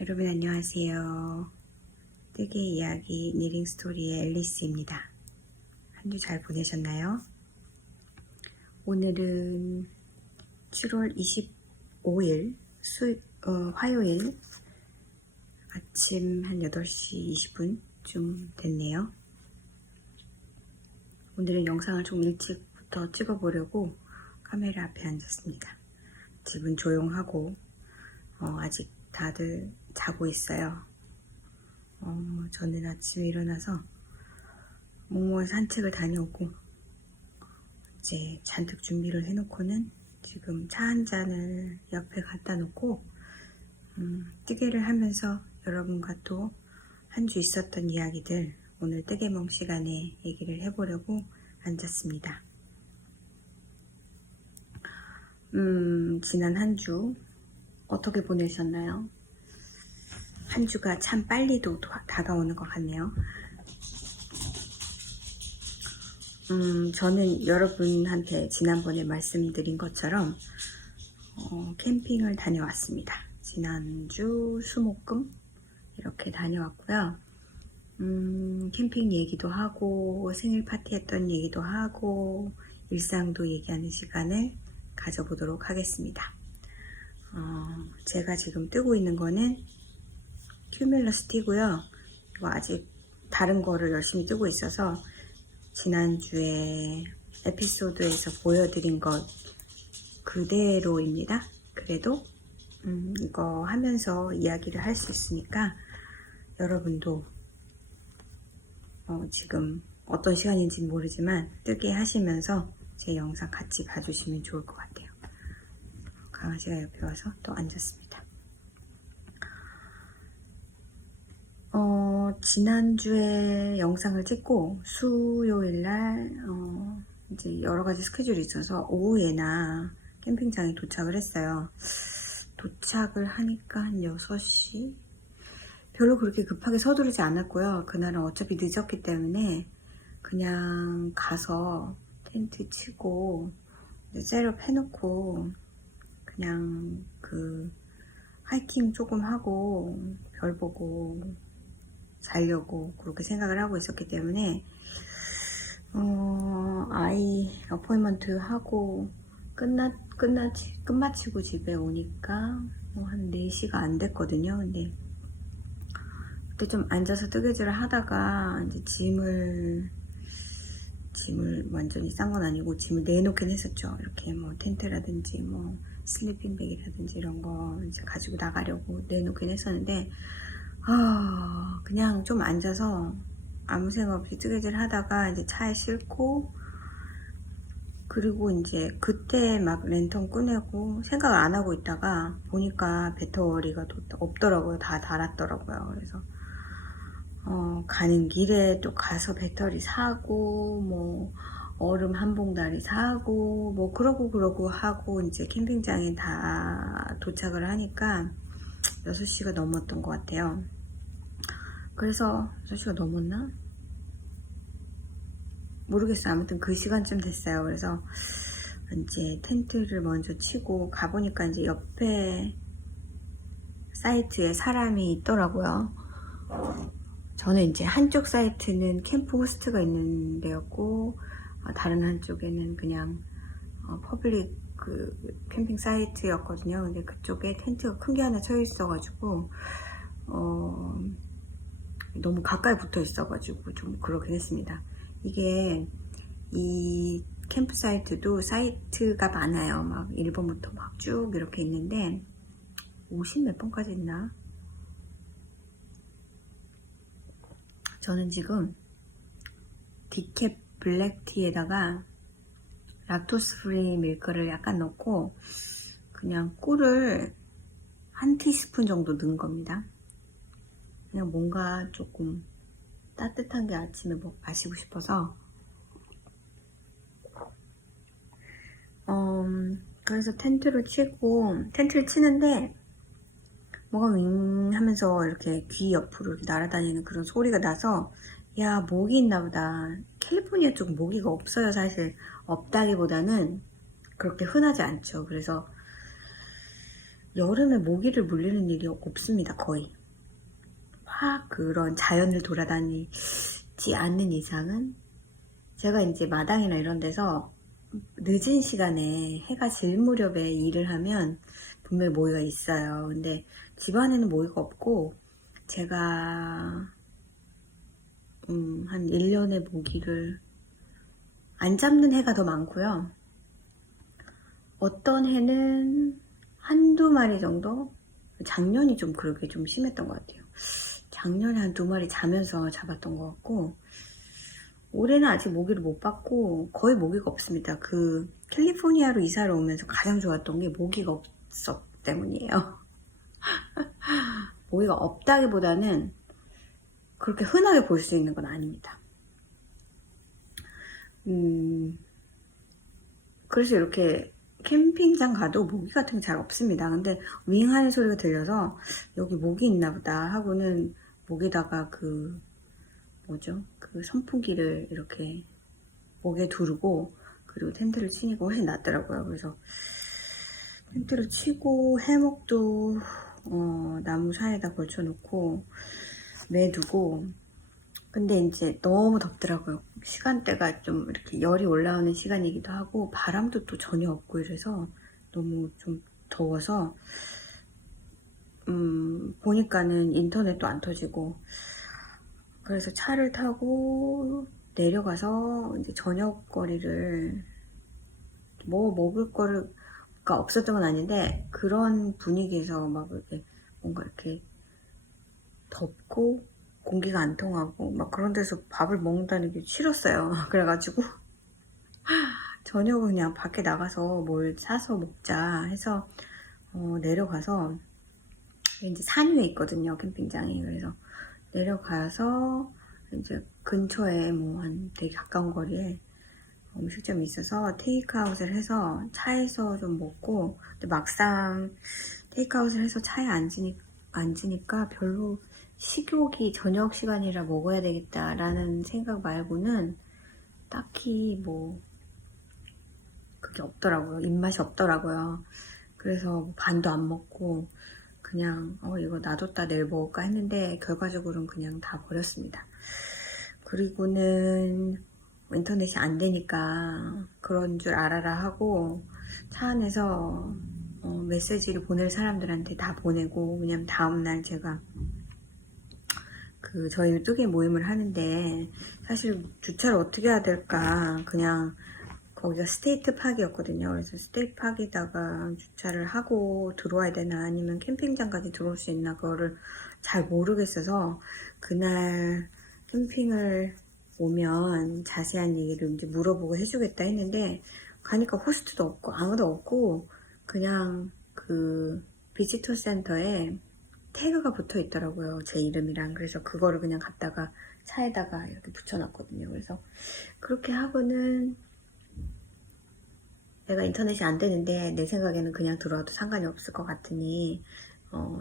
여러분 안녕하세요. 뜨개 이야기 니링 스토리의 앨리스입니다. 한 주 잘 보내셨나요? 오늘은 7월 25일 화요일 아침 한 8시 20분쯤 됐네요. 오늘은 영상을 좀 일찍부터 찍어보려고 카메라 앞에 앉았습니다. 집은 조용하고 아직 다들 자고 있어요. 저는 아침에 일어나서 산책을 다녀오고 이제 잔뜩 준비를 해놓고는 지금 차 한 잔을 옆에 갖다 놓고 뜨개를 하면서 여러분과 또 한 주 있었던 이야기들 오늘 뜨개몽 시간에 얘기를 해보려고 앉았습니다. 지난 한 주 어떻게 보내셨나요? 한 주가 참 빨리도 다가오는 것 같네요. 저는 여러분한테 지난번에 말씀드린 것처럼 캠핑을 다녀왔습니다. 지난주 수목금 이렇게 다녀왔고요. 캠핑 얘기도 하고 생일 파티 했던 얘기도 하고 일상도 얘기하는 시간을 가져보도록 하겠습니다. 제가 지금 뜨고 있는 거는 큐뮬러스 띠고요. 이거 아직 다른 거를 열심히 뜨고 있어서 지난주에 에피소드에서 보여드린 것 그대로입니다. 그래도 이거 하면서 이야기를 할 수 있으니까 여러분도 지금 어떤 시간인지는 모르지만 뜨게 하시면서 제 영상 같이 봐주시면 좋을 것 같아요. 강아지가 옆에 와서 또 앉았습니다. 지난주에 영상을 찍고 수요일날 이제 여러가지 스케줄이 있어서 오후에나 캠핑장에 도착을 했어요. 도착을 하니까 한 6시? 별로 그렇게 급하게 서두르지 않았고요. 그날은 어차피 늦었기 때문에 그냥 가서 텐트 치고 셋업 해놓고 그냥 하이킹 조금 하고 별 보고 자려고 그렇게 생각을 하고 있었기 때문에 아이 어포인먼트 하고 끝마치고 집에 오니까 한 4시가 안 됐거든요. 근데 그때 좀 앉아서 뜨개질을 하다가 이제 짐을 완전히 싼 건 아니고 짐을 내놓긴 했었죠. 이렇게 텐트라든지 슬리핑백이라든지 이런 거 이제 가지고 나가려고 내놓긴 했었는데 그냥 좀 앉아서 아무 생각 없이 뜨개질 하다가 이제 차에 싣고 그리고 이제 그때 막 랜턴 꺼내고 생각을 안 하고 있다가 보니까 배터리가 없더라고요. 다 닳았더라고요. 그래서 가는 길에 또 가서 배터리 사고 얼음 한 봉다리 사고 그러고 하고 이제 캠핑장에 다 도착을 하니까 6시가 넘었던 것 같아요. 그래서 6시가 넘었나? 모르겠어요. 아무튼 그 시간쯤 됐어요. 그래서 이제 텐트를 먼저 치고 가보니까 이제 옆에 사이트에 사람이 있더라고요. 저는 이제 한쪽 사이트는 캠프 호스트가 있는 데였고 다른 한쪽에는 그냥 퍼블릭 캠핑 사이트였거든요. 근데 그쪽에 텐트가 큰 게 하나 쳐 있어가지고 너무 가까이 붙어 있어가지고 좀 그러긴 했습니다. 이게 이 캠프 사이트도 사이트가 많아요. 막 1번부터 막 쭉 이렇게 있는데 50 몇 번까지 있나? 저는 지금 디캡 블랙티에다가 락토스 프리 밀크를 약간 넣고 그냥 꿀을 한 티스푼 정도 넣은 겁니다. 그냥 뭔가 조금 따뜻한 게 아침에 마시고 싶어서 그래서 텐트를 치는데 뭐가 윙 하면서 이렇게 귀 옆으로 이렇게 날아다니는 그런 소리가 나서 야, 모기 있나 보다. 캘리포니아 쪽 모기가 없어요. 사실 없다기보다는 그렇게 흔하지 않죠. 그래서 여름에 모기를 물리는 일이 없습니다, 거의. 확 그런 자연을 돌아다니지 않는 이상은. 제가 이제 마당이나 이런 데서 늦은 시간에 해가 질 무렵에 일을 하면 분명히 모기가 있어요. 근데 집안에는 모기가 없고, 제가 한 1년에 모기를 안 잡는 해가 더 많고요. 어떤 해는 한두 마리 정도? 작년이 좀 그렇게 좀 심했던 것 같아요. 작년에 한 2마리 자면서 잡았던 것 같고, 올해는 아직 모기를 못 봤고 거의 모기가 없습니다. 그 캘리포니아로 이사를 오면서 가장 좋았던 게 모기가 없었기 때문이에요. 모기가 없다기보다는 그렇게 흔하게 볼 수 있는 건 아닙니다. 그래서 이렇게 캠핑장 가도 모기 같은 게 잘 없습니다. 근데 윙 하는 소리가 들려서 여기 모기 있나 보다 하고는 목에다가 그 뭐죠? 그 선풍기를 이렇게 목에 두르고 그리고 텐트를 치니까 훨씬 낫더라고요. 그래서 텐트를 치고 해먹도 나무 사이에다 걸쳐놓고 매두고. 근데 이제 너무 덥더라고요. 시간대가 좀 이렇게 열이 올라오는 시간이기도 하고 바람도 또 전혀 없고 이래서 너무 좀 더워서 보니까는 인터넷도 안 터지고. 그래서 차를 타고 내려가서 이제 저녁거리를 뭐 먹을 거가 없었던 건 아닌데 그런 분위기에서 막 이렇게 뭔가 이렇게 덥고 공기가 안 통하고 막 그런 데서 밥을 먹는다는 게 싫었어요. 그래가지고 저녁은 그냥 밖에 나가서 뭘 사서 먹자 해서 내려가서 이제 산 위에 있거든요, 캠핑장이. 그래서 내려가서 이제 근처에 뭐 한 되게 가까운 거리에 음식점이 있어서 테이크아웃을 해서 차에서 좀 먹고. 근데 막상 테이크아웃을 해서 차에 앉으니까 별로 식욕이 저녁 시간이라 먹어야 되겠다라는 생각 말고는 딱히 뭐 그게 없더라고요. 입맛이 없더라고요. 그래서 반도 안 먹고 그냥 이거 놔뒀다 내일 먹을까 했는데 결과적으로는 그냥 다 버렸습니다. 그리고는 인터넷이 안 되니까 그런 줄 알아라 하고 차 안에서 메시지를 보낼 사람들한테 다 보내고. 왜냐면 다음날 제가 그 저희 뚜개 모임을 하는데 사실 주차를 어떻게 해야 될까, 그냥 거기가 스테이트 파크였거든요. 그래서 스테이트 파크에다가 주차를 하고 들어와야 되나 아니면 캠핑장까지 들어올 수 있나 그거를 잘 모르겠어서 그날 캠핑을 오면 자세한 얘기를 이제 물어보고 해주겠다 했는데 가니까 호스트도 없고 아무도 없고 그냥 그 비지터 센터에 태그가 붙어 있더라고요, 제 이름이랑. 그래서 그거를 그냥 갖다가 차에다가 이렇게 붙여놨거든요. 그래서 그렇게 하고는 내가 인터넷이 안 되는데 내 생각에는 그냥 들어와도 상관이 없을 것 같으니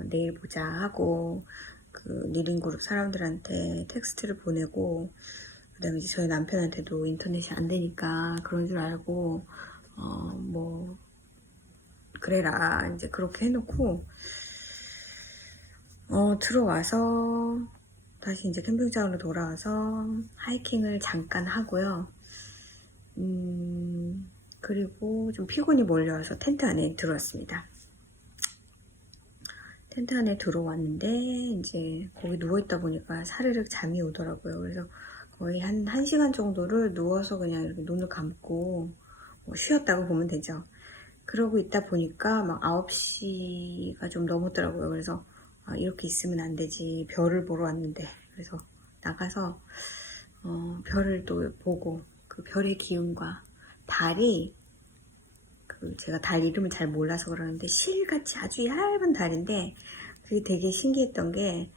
내일 보자 하고 그 리딩그룹 사람들한테 텍스트를 보내고, 그 다음에 이제 저희 남편한테도 인터넷이 안 되니까 그런 줄 알고 뭐 그래라 이제 그렇게 해놓고 들어와서 다시 이제 캠핑장으로 돌아와서 하이킹을 잠깐 하고요. 그리고 좀 피곤이 몰려와서 텐트 안에 들어왔습니다. 텐트 안에 들어왔는데 이제 거기 누워있다 보니까 사르륵 잠이 오더라고요. 그래서 거의 한 1시간 정도를 누워서 그냥 이렇게 눈을 감고 쉬었다고 보면 되죠. 그러고 있다 보니까 막 9시가 좀 넘었더라고요. 그래서 이렇게 있으면 안 되지, 별을 보러 왔는데. 그래서 나가서 별을 또 보고 그 별의 기운과 달이, 제가 달 이름을 잘 몰라서 그러는데 실같이 아주 얇은 달인데 그게 되게 신기했던 게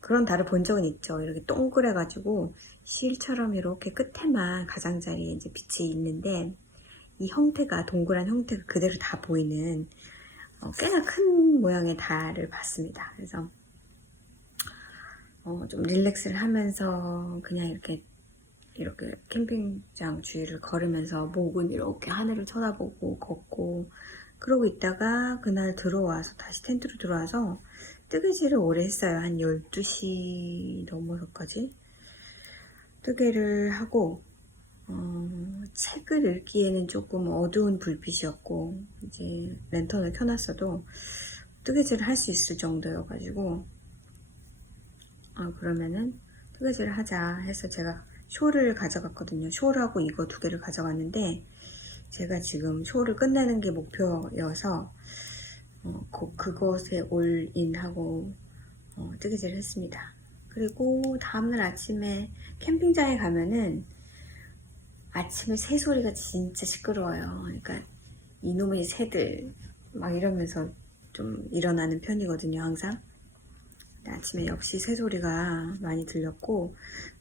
그런 달을 본 적은 있죠. 이렇게 동그래가지고 실처럼 이렇게 끝에만 가장자리에 이제 빛이 있는데 이 형태가, 동그란 형태가 그대로 다 보이는 꽤나 큰 모양의 달을 봤습니다. 그래서 좀 릴렉스를 하면서 그냥 이렇게 캠핑장 주위를 걸으면서 목은 이렇게 하늘을 쳐다보고 걷고, 그러고 있다가 그날 들어와서 다시 텐트로 들어와서 뜨개질을 오래 했어요. 한 12시 넘어서까지 뜨개를 하고 책을 읽기에는 조금 어두운 불빛이었고 이제 랜턴을 켜놨어도 뜨개질을 할 수 있을 정도여가지고 그러면은 뜨개질을 하자 해서 제가 숄을 가져갔거든요. 숄하고 이거 두 개를 가져갔는데 제가 지금 숄을 끝내는 게 목표여서 그것에 올인하고 뜨개질을 했습니다. 그리고 다음날 아침에 캠핑장에 가면은 아침에 새 소리가 진짜 시끄러워요. 그러니까 이놈의 새들 막 이러면서 좀 일어나는 편이거든요, 항상. 아침에 역시 새 소리가 많이 들렸고,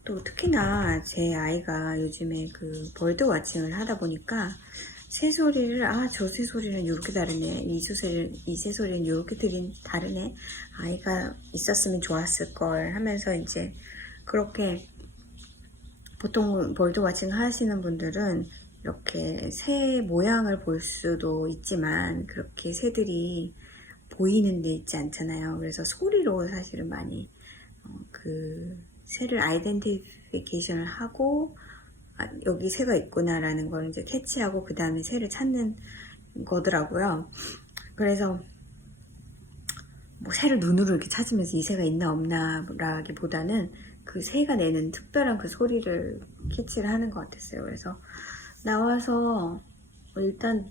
또 특히나 제 아이가 요즘에 그 벌드 와칭을 하다 보니까 새 소리를 저 새 소리는 이렇게 다르네, 이 새 소리는 이렇게 다르네, 아이가 있었으면 좋았을 걸 하면서 이제 그렇게 보통 벌드 와칭 하시는 분들은 이렇게 새 모양을 볼 수도 있지만 그렇게 새들이 보이는 데 있지 않잖아요. 그래서 소리로 사실은 많이 그 새를 아이덴티피케이션을 하고 여기 새가 있구나 라는 걸 이제 캐치하고 그 다음에 새를 찾는 거더라고요. 그래서 뭐 새를 눈으로 이렇게 찾으면서 이 새가 있나 없나 라기보다는 그 새가 내는 특별한 그 소리를 캐치를 하는 것 같았어요. 그래서 나와서 일단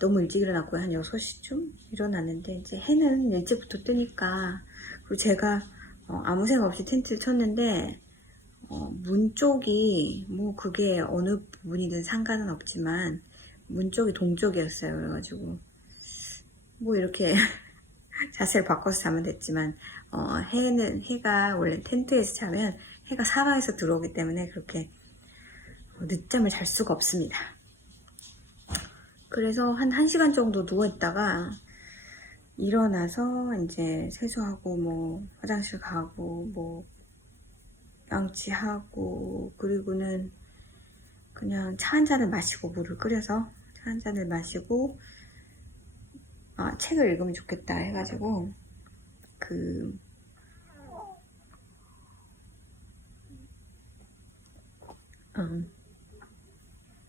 너무 일찍 일어났고요. 한 6시쯤 일어났는데 이제 해는 일찍부터 뜨니까, 그리고 제가 아무 생각 없이 텐트를 쳤는데 문 쪽이 뭐 그게 어느 부분이든 상관은 없지만 문 쪽이 동쪽이었어요. 그래가지고 뭐 이렇게 자세를 바꿔서 자면 됐지만 해가 원래 텐트에서 자면 해가 사방에서 들어오기 때문에 그렇게 늦잠을 잘 수가 없습니다. 그래서 한 1시간 정도 누워있다가 일어나서 이제 세수하고 뭐 화장실 가고 뭐 양치하고 그리고는 그냥 차 한 잔을 마시고, 물을 끓여서 차 한 잔을 마시고 책을 읽으면 좋겠다 해가지고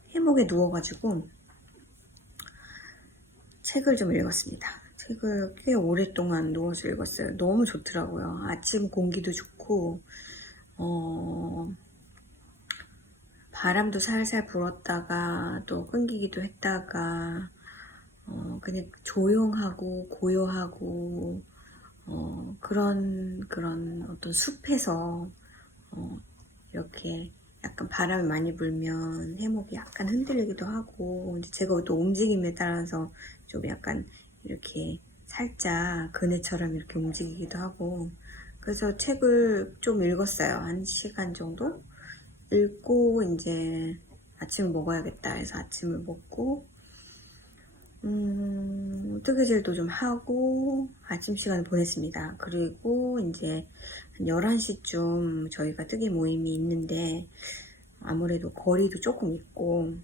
해목에 누워가지고 책을 좀 읽었습니다. 책을 꽤 오랫동안 누워서 읽었어요. 너무 좋더라고요. 아침 공기도 좋고 바람도 살살 불었다가 또 끊기기도 했다가 그냥 조용하고 고요하고 그런 어떤 숲에서 이렇게 약간 바람이 많이 불면 해목이 약간 흔들리기도 하고, 이제 제가 또 움직임에 따라서 좀 약간 이렇게 살짝 그네처럼 이렇게 움직이기도 하고, 그래서 책을 좀 읽었어요. 1시간 정도 읽고 이제 아침을 먹어야겠다 해서 아침을 먹고 뜨개질도 좀 하고 아침 시간을 보냈습니다. 그리고 이제 한 11시쯤 저희가 뜨개 모임이 있는데 아무래도 거리도 조금 있고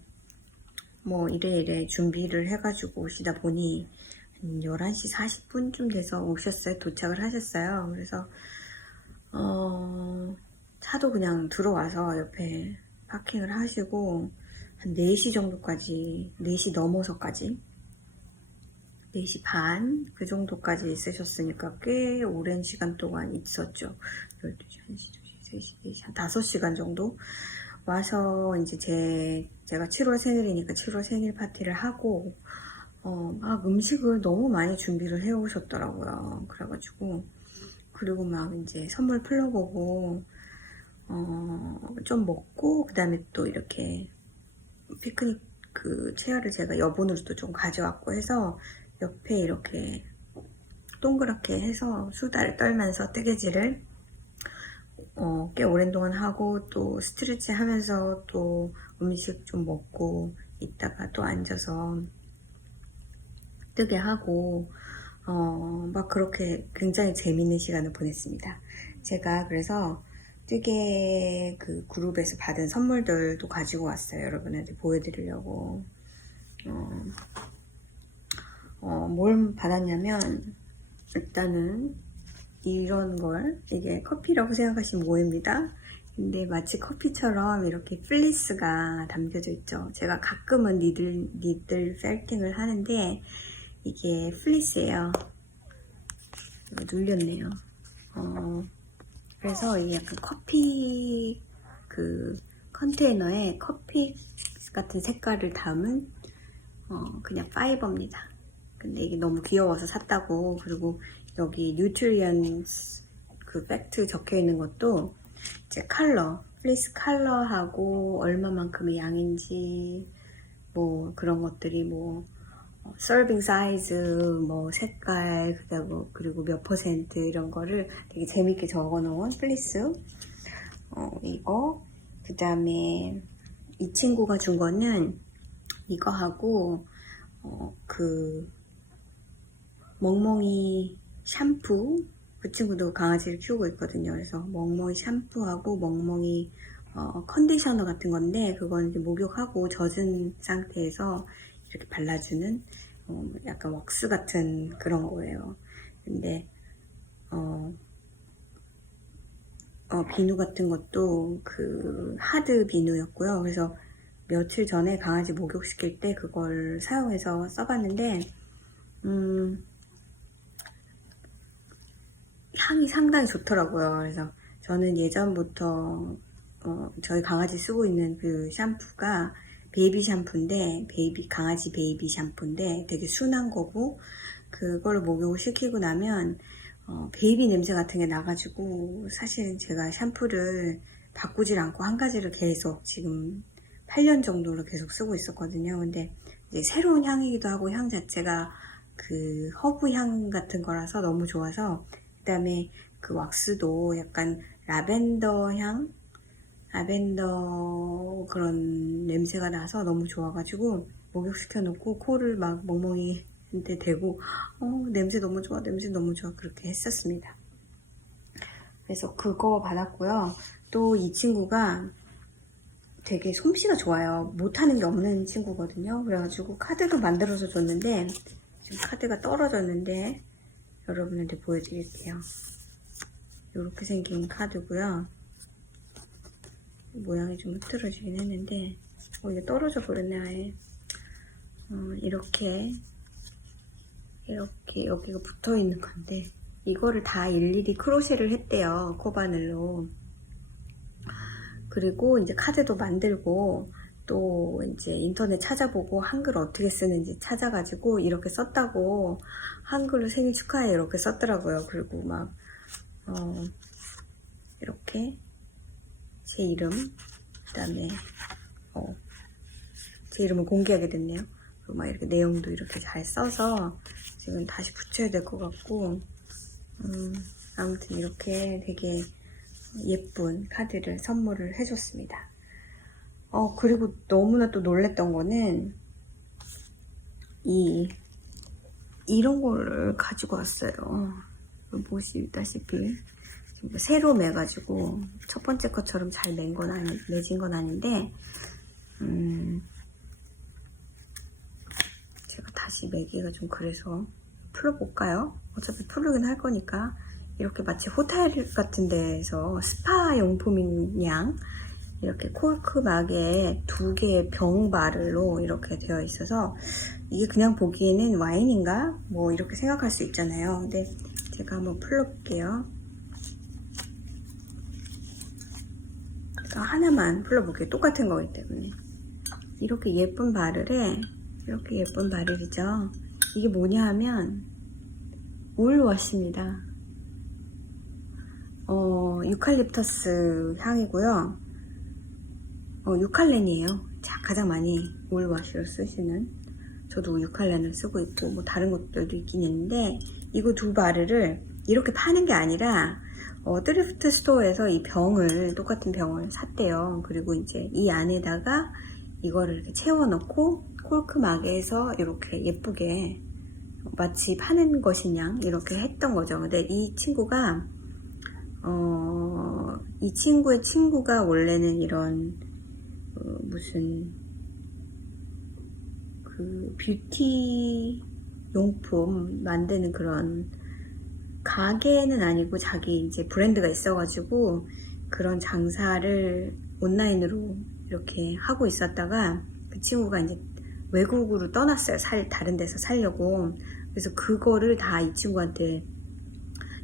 뭐 이래 준비를 해가지고 오시다 보니 한 11시 40분쯤 돼서 오셨어요. 도착을 하셨어요. 그래서 차도 그냥 들어와서 옆에 파킹을 하시고 한 4시 정도까지, 4시 넘어서까지 4시 반 그 정도까지 있으셨으니까 꽤 오랜 시간 동안 있었죠. 12시, 1시, 2시, 3시, 4시, 한 5시간 정도 와서 이제 제가 7월 생일이니까 7월 생일 파티를 하고 막 음식을 너무 많이 준비를 해 오셨더라고요. 그래가지고 그리고 막 이제 선물 풀러보고 좀 먹고 그 다음에 또 이렇게 피크닉 그 체어를 제가 여분으로도 좀 가져왔고 해서 옆에 이렇게 동그랗게 해서 수다를 떨면서 뜨개질을 꽤 오랜 동안 하고 또 스트레치 하면서 또 음식 좀 먹고 있다가 또 앉아서 뜨게 하고 막 그렇게 굉장히 재밌는 시간을 보냈습니다. 제가 그래서 뜨개 그 그룹에서 받은 선물들도 가지고 왔어요. 여러분한테 보여드리려고. 뭘 받았냐면 일단은 이런 걸, 이게 커피라고 생각하시면 오해입니다. 근데 마치 커피처럼 이렇게 플리스가 담겨져 있죠. 제가 가끔은 니들 펠팅을 하는데 이게 플리스예요. 이거 눌렸네요. 그래서 이게 약간 커피 그 컨테이너에 커피 같은 색깔을 담은 그냥 파이버입니다. 근데 이게 너무 귀여워서 샀다고. 그리고 여기 뉴트리언스 그 팩트 적혀 있는 것도 이제 컬러, 플리스 컬러하고 얼마만큼의 양인지 뭐 그런 것들이 뭐 서빙 사이즈, 뭐 색깔, 그리고 몇 퍼센트 이런 거를 되게 재밌게 적어 놓은 플리스. 이거. 그 다음에 이 친구가 준 거는 이거하고 그 멍멍이 샴푸. 그 친구도 강아지를 키우고 있거든요. 그래서 멍멍이 샴푸하고 멍멍이 컨디셔너 같은 건데, 그건 이제 목욕하고 젖은 상태에서 이렇게 발라주는 약간 왁스 같은 그런 거예요. 근데 비누 같은 것도 그 하드 비누였고요. 그래서 며칠 전에 강아지 목욕시킬 때 그걸 사용해서 써봤는데 향이 상당히 좋더라고요. 그래서 저는 예전부터 저희 강아지 쓰고 있는 그 샴푸가 베이비 샴푸인데, 강아지 베이비 샴푸인데 되게 순한 거고, 그걸 목욕을 시키고 나면 베이비 냄새 같은 게 나가지고, 사실은 제가 샴푸를 바꾸질 않고 한 가지를 계속 지금 8년 정도로 계속 쓰고 있었거든요. 근데 이제 새로운 향이기도 하고 향 자체가 그 허브 향 같은 거라서 너무 좋아서, 그 다음에 그 왁스도 약간 라벤더 그런 냄새가 나서 너무 좋아가지고 목욕시켜 놓고 코를 막 멍멍이한테 대고 냄새 너무 좋아 그렇게 했었습니다. 그래서 그거 받았고요. 또 이 친구가 되게 솜씨가 좋아요. 못하는 게 없는 친구거든요. 그래가지고 카드도 만들어서 줬는데, 지금 카드가 떨어졌는데 여러분한테 보여드릴게요. 이렇게 생긴 카드고요. 모양이 좀 흐트러지긴 했는데 이게 떨어져 버렸네 아예. 이렇게 여기가 붙어 있는 건데, 이거를 다 일일이 크로셰를 했대요, 코바늘로. 그리고 이제 카드도 만들고, 또 이제 인터넷 찾아보고 한글 어떻게 쓰는지 찾아가지고 이렇게 썼다고, 한글로 생일 축하해 이렇게 썼더라고요. 그리고 막 이렇게 제 이름, 그 다음에 제 이름을 공개하게 됐네요. 그리고 막 이렇게 내용도 이렇게 잘 써서 지금 다시 붙여야 될 것 같고, 아무튼 이렇게 되게 예쁜 카드를 선물을 해줬습니다. 그리고 너무나 또 놀랬던 거는 이런 거를 가지고 왔어요. 보시다시피 새로 매가지고 첫 번째 것처럼 잘 매진 건 아닌데, 제가 다시 매기가 좀 그래서 풀어볼까요? 어차피 풀르긴 할 거니까. 이렇게 마치 호텔 같은 데에서 스파 용품인 양 이렇게 코르크 막에 2개의 병 바를로 이렇게 되어 있어서, 이게 그냥 보기에는 와인인가? 뭐 이렇게 생각할 수 있잖아요. 근데 제가 한번 풀러볼게요. 하나만 풀러볼게요. 똑같은 거기 때문에. 이렇게 예쁜 바를에, 이렇게 예쁜 바를이죠. 이게 뭐냐 하면 울워시입니다. 유칼립터스 향이고요. 유칼렌이에요. 가장 많이 울워시로 쓰시는. 저도 유칼렌을 쓰고 있고 뭐 다른 것들도 있긴 있는데, 이거 2바르를 이렇게 파는 게 아니라 드리프트 스토어에서 이 똑같은 병을 샀대요. 그리고 이제 이 안에다가 이거를 이렇게 채워넣고 코르크 막에서 이렇게 예쁘게 마치 파는 것인 양 이렇게 했던 거죠. 근데 이 친구가 이 친구의 친구가 원래는 이런 무슨 그 뷰티 용품 만드는 그런 가게는 아니고 자기 이제 브랜드가 있어가지고 그런 장사를 온라인으로 이렇게 하고 있었다가 그 친구가 이제 외국으로 떠났어요. 다른 데서 살려고. 그래서 그거를 다 이 친구한테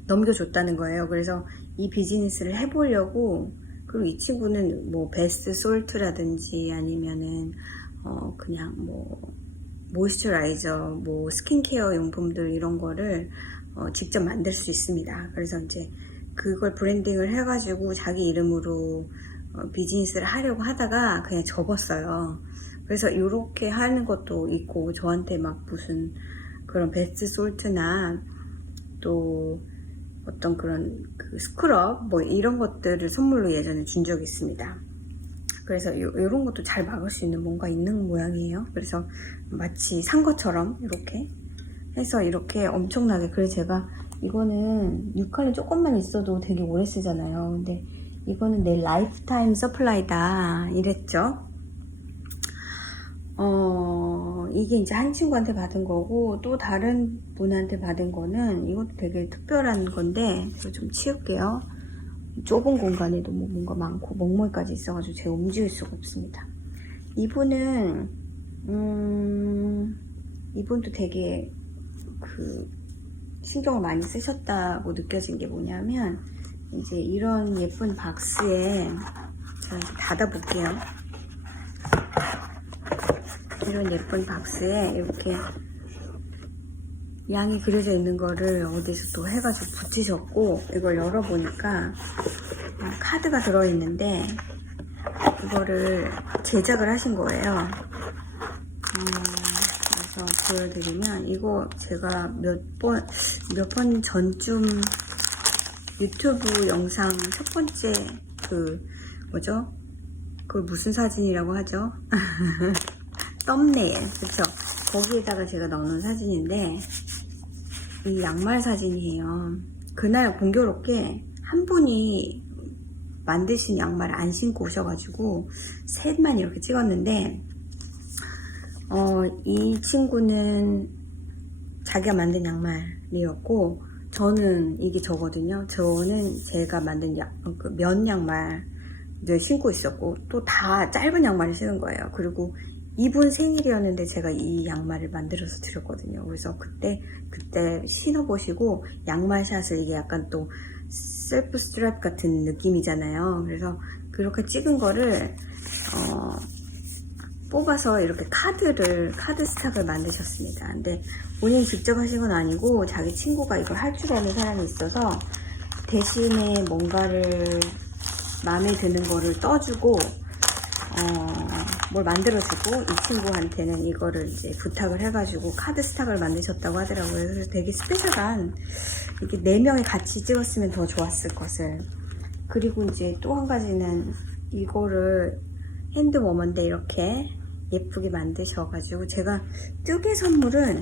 넘겨줬다는 거예요. 그래서 이 비즈니스를 해보려고, 그리고 이 친구는 뭐 베스트 솔트라든지 아니면은 그냥 뭐 모이스처라이저, 뭐 스킨케어 용품들 이런 거를 직접 만들 수 있습니다. 그래서 이제 그걸 브랜딩을 해가지고 자기 이름으로 비즈니스를 하려고 하다가 그냥 접었어요. 그래서 이렇게 하는 것도 있고, 저한테 막 무슨 그런 베스트 솔트나 또 어떤 그런 그 스크럽 뭐 이런 것들을 선물로 예전에 준 적이 있습니다. 그래서 이런 것도 잘 막을 수 있는 뭔가 있는 모양이에요. 그래서 마치 산 것처럼 이렇게 해서 이렇게 엄청나게, 그래서 제가 이거는 6할리 조금만 있어도 되게 오래 쓰잖아요. 근데 이거는 내 라이프타임 서플라이다 이랬죠. 이게 이제 한 친구한테 받은 거고, 또 다른 분한테 받은 거는 이것도 되게 특별한 건데 제가 좀 치울게요. 좁은 공간에도 뭐 뭔가 많고 먹물까지 있어가지고 제가 움직일 수가 없습니다. 이분은 이분도 되게 그 신경을 많이 쓰셨다고 느껴진 게 뭐냐면, 이제 이런 예쁜 박스에 제가 이제 닫아볼게요. 이런 예쁜 박스에 이렇게 양이 그려져 있는 거를 어디서 또 해가지고 붙이셨고, 이걸 열어보니까 카드가 들어있는데 이거를 제작을 하신 거예요. 그래서 보여드리면, 이거 제가 몇 번 전쯤 유튜브 영상 첫 번째 그 뭐죠? 그걸 무슨 사진이라고 하죠? 썸네일, 그쵸? 거기에다가 제가 넣어놓은 사진인데, 이 양말 사진이에요. 그날 공교롭게 한 분이 만드신 양말을 안 신고 오셔가지고 셋만 이렇게 찍었는데, 이 친구는 자기가 만든 양말이었고, 저는 이게 저거든요. 저는 제가 만든 그 면 양말을 신고 있었고, 또 다 짧은 양말을 신은 거예요. 그리고 이분 생일이었는데 제가 이 양말을 만들어서 드렸거든요. 그래서 그때 신어보시고, 양말샷을, 이게 약간 또 셀프 스트랩 같은 느낌이잖아요. 그래서 그렇게 찍은 거를 뽑아서 이렇게 카드 스탁을 만드셨습니다. 근데 본인이 직접 하신 건 아니고 자기 친구가 이걸 할 줄 아는 사람이 있어서 대신에 뭔가를 마음에 드는 거를 떠주고 뭘 만들어주고, 이 친구한테는 이거를 이제 부탁을 해가지고 카드 스탁을 만드셨다고 하더라고요. 그래서 되게 스페셜한, 이게 4명이 같이 찍었으면 더 좋았을 것을. 그리고 이제 또 한 가지는, 이거를 핸드워머인데 이렇게 예쁘게 만드셔가지고, 제가 뜨개 선물은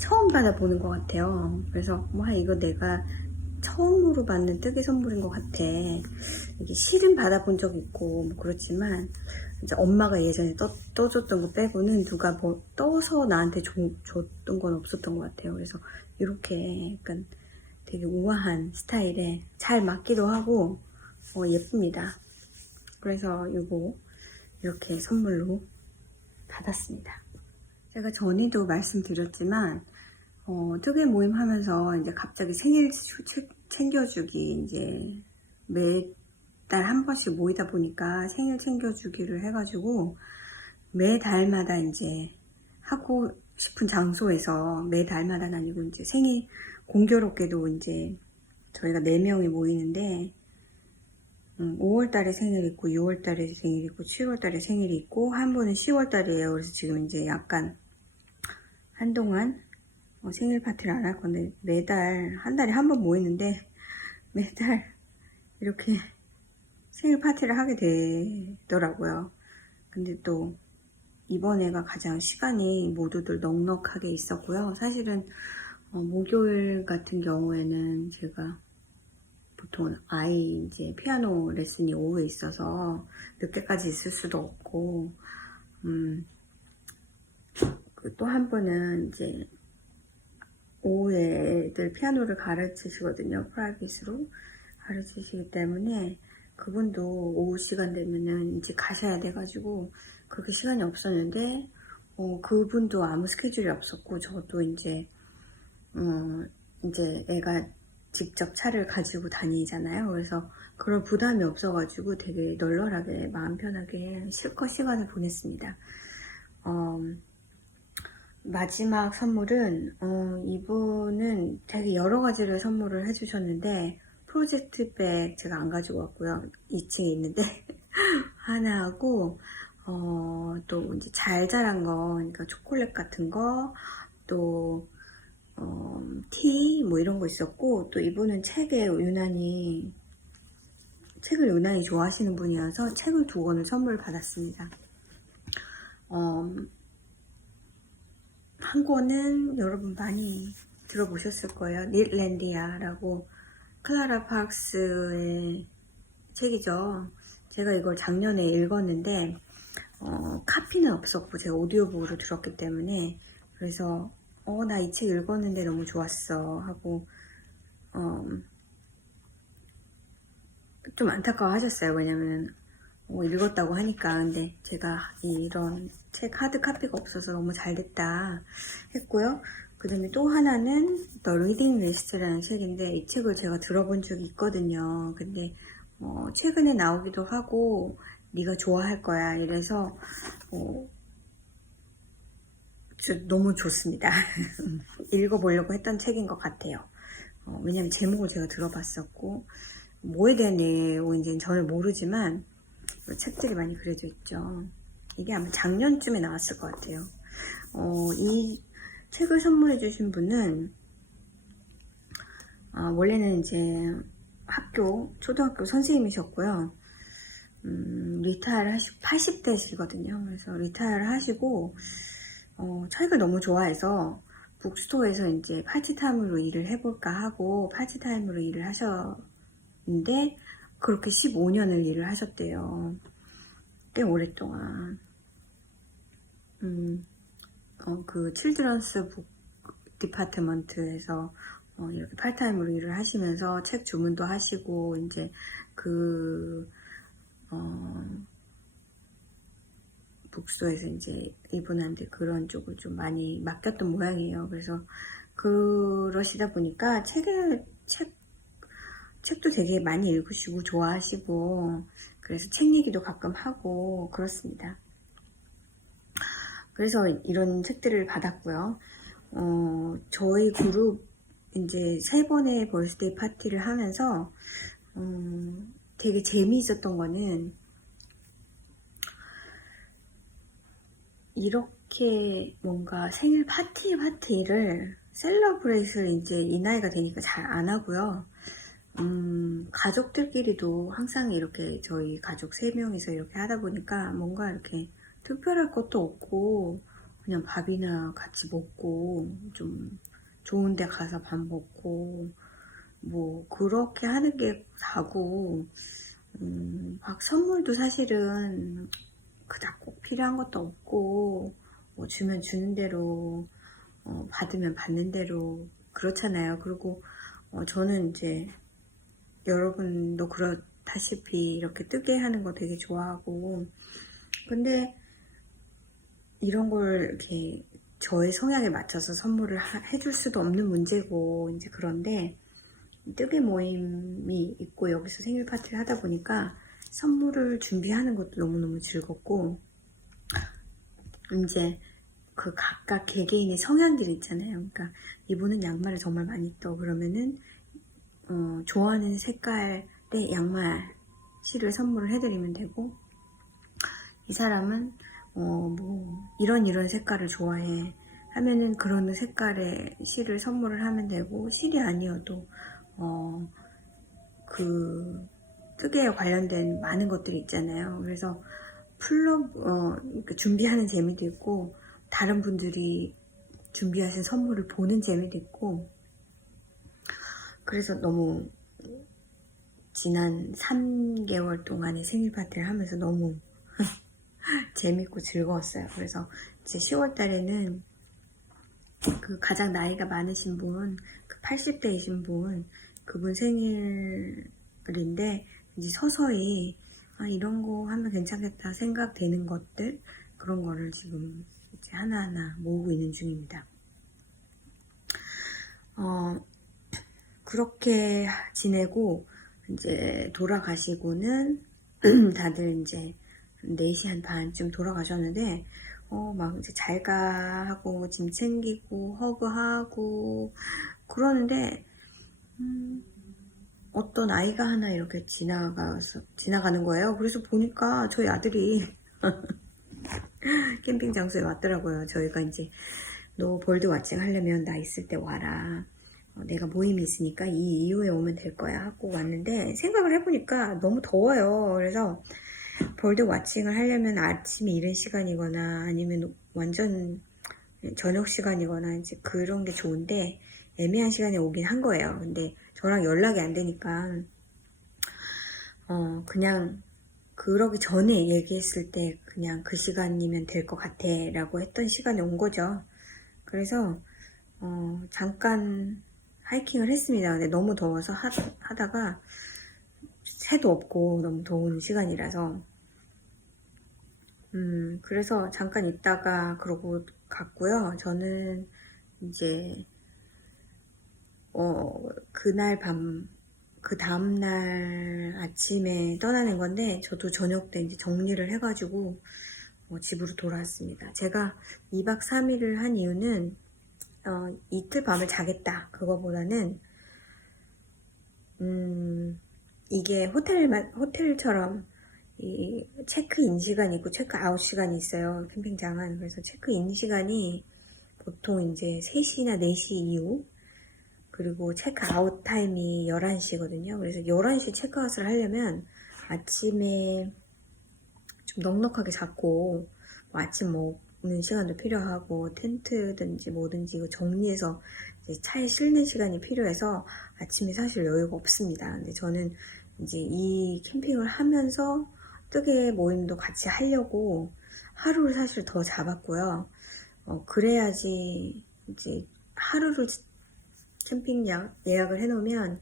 처음 받아보는 것 같아요. 그래서 이거 내가 처음으로 받는 뜨개 선물인 것 같아. 이게 실은 받아본 적 있고 뭐 그렇지만, 이제 엄마가 예전에 떠줬던 거 빼고는 누가 뭐 떠서 나한테 줬던 건 없었던 것 같아요. 그래서 이렇게 약간 되게 우아한 스타일에 잘 맞기도 하고 예쁩니다. 그래서 이거 이렇게 선물로 받았습니다. 제가 전에도 말씀드렸지만, 뜨개 모임 하면서 이제 갑자기 생일 챙겨주기, 이제 매달 한 번씩 모이다 보니까 생일 챙겨주기를 해가지고 매달마다 이제 하고 싶은 장소에서, 매달마다는 아니고 이제 생일, 공교롭게도 이제 저희가 4명이 모이는데 5월달에 생일 있고 6월달에 생일 있고 7월달에 생일이 있고, 한 분은 10월달이에요. 그래서 지금 이제 약간 한동안 생일 파티를 안 할 건데, 매달 한 달에 한 번 모이는데 매달 이렇게 생일 파티를 하게 되더라고요. 근데 또 이번에가 가장 시간이 모두들 넉넉하게 있었고요. 사실은 목요일 같은 경우에는 제가 보통 아이 이제 피아노 레슨이 오후에 있어서 늦게까지 있을 수도 없고, 또 한 분은 이제 오후에 애들 피아노를 가르치시거든요. 프라이빗으로 가르치시기 때문에 그분도 오후 시간 되면은 이제 가셔야 돼가지고 그렇게 시간이 없었는데 그분도 아무 스케줄이 없었고 저도 이제 이제 애가 직접 차를 가지고 다니잖아요. 그래서 그런 부담이 없어가지고 되게 널널하게 마음 편하게 실컷 시간을 보냈습니다. 마지막 선물은 이분은 되게 여러 가지를 선물을 해주셨는데 프로젝트 백 제가 안 가지고 왔고요. 2층에 있는데 하나 하고 또 이제 잘 자란 거, 그러니까 초콜릿 같은 거, 또 티, 뭐 이런 거 있었고, 또 이분은 책을 유난히 좋아하시는 분이어서 책을 2권을 선물 받았습니다. 한 권은 여러분 많이 들어보셨을 거예요. 닐랜디아라고 클라라 파크스의 책이죠. 제가 이걸 작년에 읽었는데 카피는 없었고 제가 오디오북으로 들었기 때문에 그래서 나 이 책 읽었는데 너무 좋았어 하고 좀 안타까워 하셨어요. 왜냐면 읽었다고 하니까. 근데 제가 이런 책 하드 카피가 없어서 너무 잘 됐다 했고요. 그 다음에 또 하나는 The Reading List라는 책인데 이 책을 제가 들어본 적이 있거든요. 근데 최근에 나오기도 하고 네가 좋아할 거야 이래서 너무 좋습니다. 읽어보려고 했던 책인 것 같아요. 왜냐면 제목을 제가 들어봤었고 뭐에 대한 내용인지는 전혀 모르지만 책들이 많이 그려져 있죠. 이게 아마 작년쯤에 나왔을 것 같아요. 이 책을 선물해 주신 분은 원래는 이제 초등학교 선생님이셨고요. 리타이어를 하시고 80대시거든요. 그래서 리타이어를 하시고 책을 너무 좋아해서 북스토어에서 이제 파트타임으로 일을 해볼까 하고 파트타임으로 일을 하셨는데 그렇게 15년을 일을 하셨대요. 꽤 오랫동안. 그 칠드런스 북 디파트먼트에서 이렇게 파트타임으로 일을 하시면서 책 주문도 하시고 이제 북스토어에서 이제 이분한테 그런 쪽을 좀 많이 맡겼던 모양이에요. 그래서 그러시다 보니까 책도 되게 많이 읽으시고 좋아하시고 그래서 책 얘기도 가끔 하고 그렇습니다. 그래서 이런 책들을 받았고요. 저희 그룹 이제 3번의 벌스데이 파티를 하면서 되게 재미있었던 거는 이렇게 뭔가 생일 파티를 셀러브레이트를 이제 이 나이가 되니까 잘 안 하고요. 가족들끼리도 항상 이렇게 저희 가족 3명이서 이렇게 하다 보니까 뭔가 이렇게 특별할 것도 없고 그냥 밥이나 같이 먹고 좀 좋은 데 가서 밥 먹고 뭐 그렇게 하는 게 다고 막 선물도 사실은 그닥 꼭 필요한 것도 없고 뭐 주면 주는 대로 받으면 받는 대로 그렇잖아요. 그리고 저는 이제 여러분도 그렇다시피 이렇게 뜨게 하는 거 되게 좋아하고 근데 이런 걸 이렇게 저의 성향에 맞춰서 선물을 해줄 수도 없는 문제고 이제 그런데 뜨개 모임이 있고 여기서 생일 파티를 하다 보니까 선물을 준비하는 것도 너무너무 즐겁고 이제 그 각각 개개인의 성향들이 있잖아요. 그러니까 이분은 양말을 정말 많이 떠 그러면은 좋아하는 색깔의 양말 실을 선물을 해드리면 되고 이 사람은 뭐 이런 색깔을 좋아해 하면은 그런 색깔의 실을 선물을 하면 되고 실이 아니어도 그 뜨개에 관련된 많은 것들이 있잖아요. 그래서 준비하는 재미도 있고 다른 분들이 준비하신 선물을 보는 재미도 있고 그래서 너무 지난 3개월 동안의 생일 파티를 하면서 너무 재밌고 즐거웠어요. 그래서 이제 10월 달에는 그 가장 나이가 많으신 분, 그 80대이신 분, 그분 생일인데 이제 서서히 이런 거 하면 괜찮겠다 생각되는 것들, 그런 거를 지금 이제 하나하나 모으고 있는 중입니다. 그렇게 지내고 이제 돌아가시고는 다들 이제 4시 한 반쯤 돌아가셨는데 막 이제 잘가 하고 짐 챙기고 허그하고 그러는데 어떤 아이가 하나 이렇게 지나가는 거예요. 그래서 보니까 저희 아들이 캠핑 장소에 왔더라고요. 저희가 이제 너 볼드 왓칭 하려면 나 있을 때 와라. 내가 모임이 있으니까 이 이후에 오면 될 거야 하고 왔는데 생각을 해보니까 너무 더워요. 그래서 볼드 왓칭을 하려면 아침에 이른 시간이거나 아니면 완전 저녁 시간이거나 이제 그런 게 좋은데 애매한 시간에 오긴 한 거예요. 근데 저랑 연락이 안 되니까 그냥 그러기 전에 얘기했을 때 그냥 그 시간이면 될 것 같아 라고 했던 시간에 온 거죠. 그래서 잠깐 하이킹을 했습니다. 근데 너무 더워서 하다가 새도 없고 너무 더운 시간이라서 그래서 잠깐 있다가 그러고 갔고요. 저는 이제 그날 밤 그 다음날 아침에 떠나는 건데 저도 저녁 때 이제 정리를 해가지고 집으로 돌아왔습니다. 제가 2박 3일을 한 이유는 이틀 밤을 자겠다 그거보다는 이게 호텔처럼 이 체크인 시간이 있고 체크아웃 시간이 있어요. 캠핑장은. 그래서 체크인 시간이 보통 이제 3시나 4시 이후, 그리고 체크아웃 타임이 11시거든요. 그래서 11시 체크아웃을 하려면 아침에 좀 넉넉하게 잡고 아침 먹는 시간도 필요하고 텐트든지 뭐든지 이거 정리해서 이제 차에 실는 시간이 필요해서 아침에 사실 여유가 없습니다. 근데 저는 이제 이 캠핑을 하면서 뜨개 모임도 같이 하려고 하루를 사실 더 잡았고요. 그래야지 이제 하루를 캠핑 예약을 해놓으면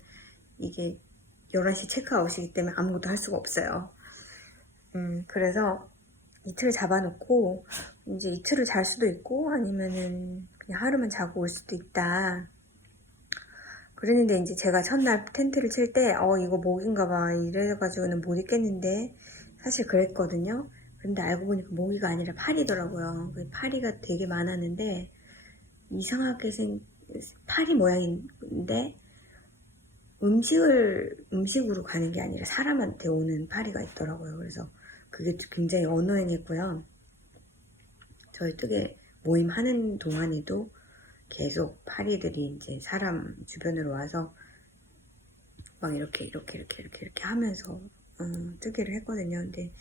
이게 11시 체크아웃이기 때문에 아무것도 할 수가 없어요. 그래서 이틀 잡아놓고 이제 이틀을 잘 수도 있고 아니면은 그냥 하루만 자고 올 수도 있다. 그랬는데 이제 제가 첫날 텐트를 칠 때 이거 모기인가 봐 이래가지고는 못 있겠는데 사실 그랬거든요. 근데 알고 보니까 모기가 아니라 파리더라고요. 파리가 되게 많았는데 이상하게 파리 모양인데 음식으로 가는 게 아니라 사람한테 오는 파리가 있더라고요. 그래서 그게 굉장히 어노잉했고요. 저희 뜨개 모임 하는 동안에도 계속 파리들이 이제 사람 주변으로 와서 막 이렇게 하면서 뜨개를 했거든요. 근데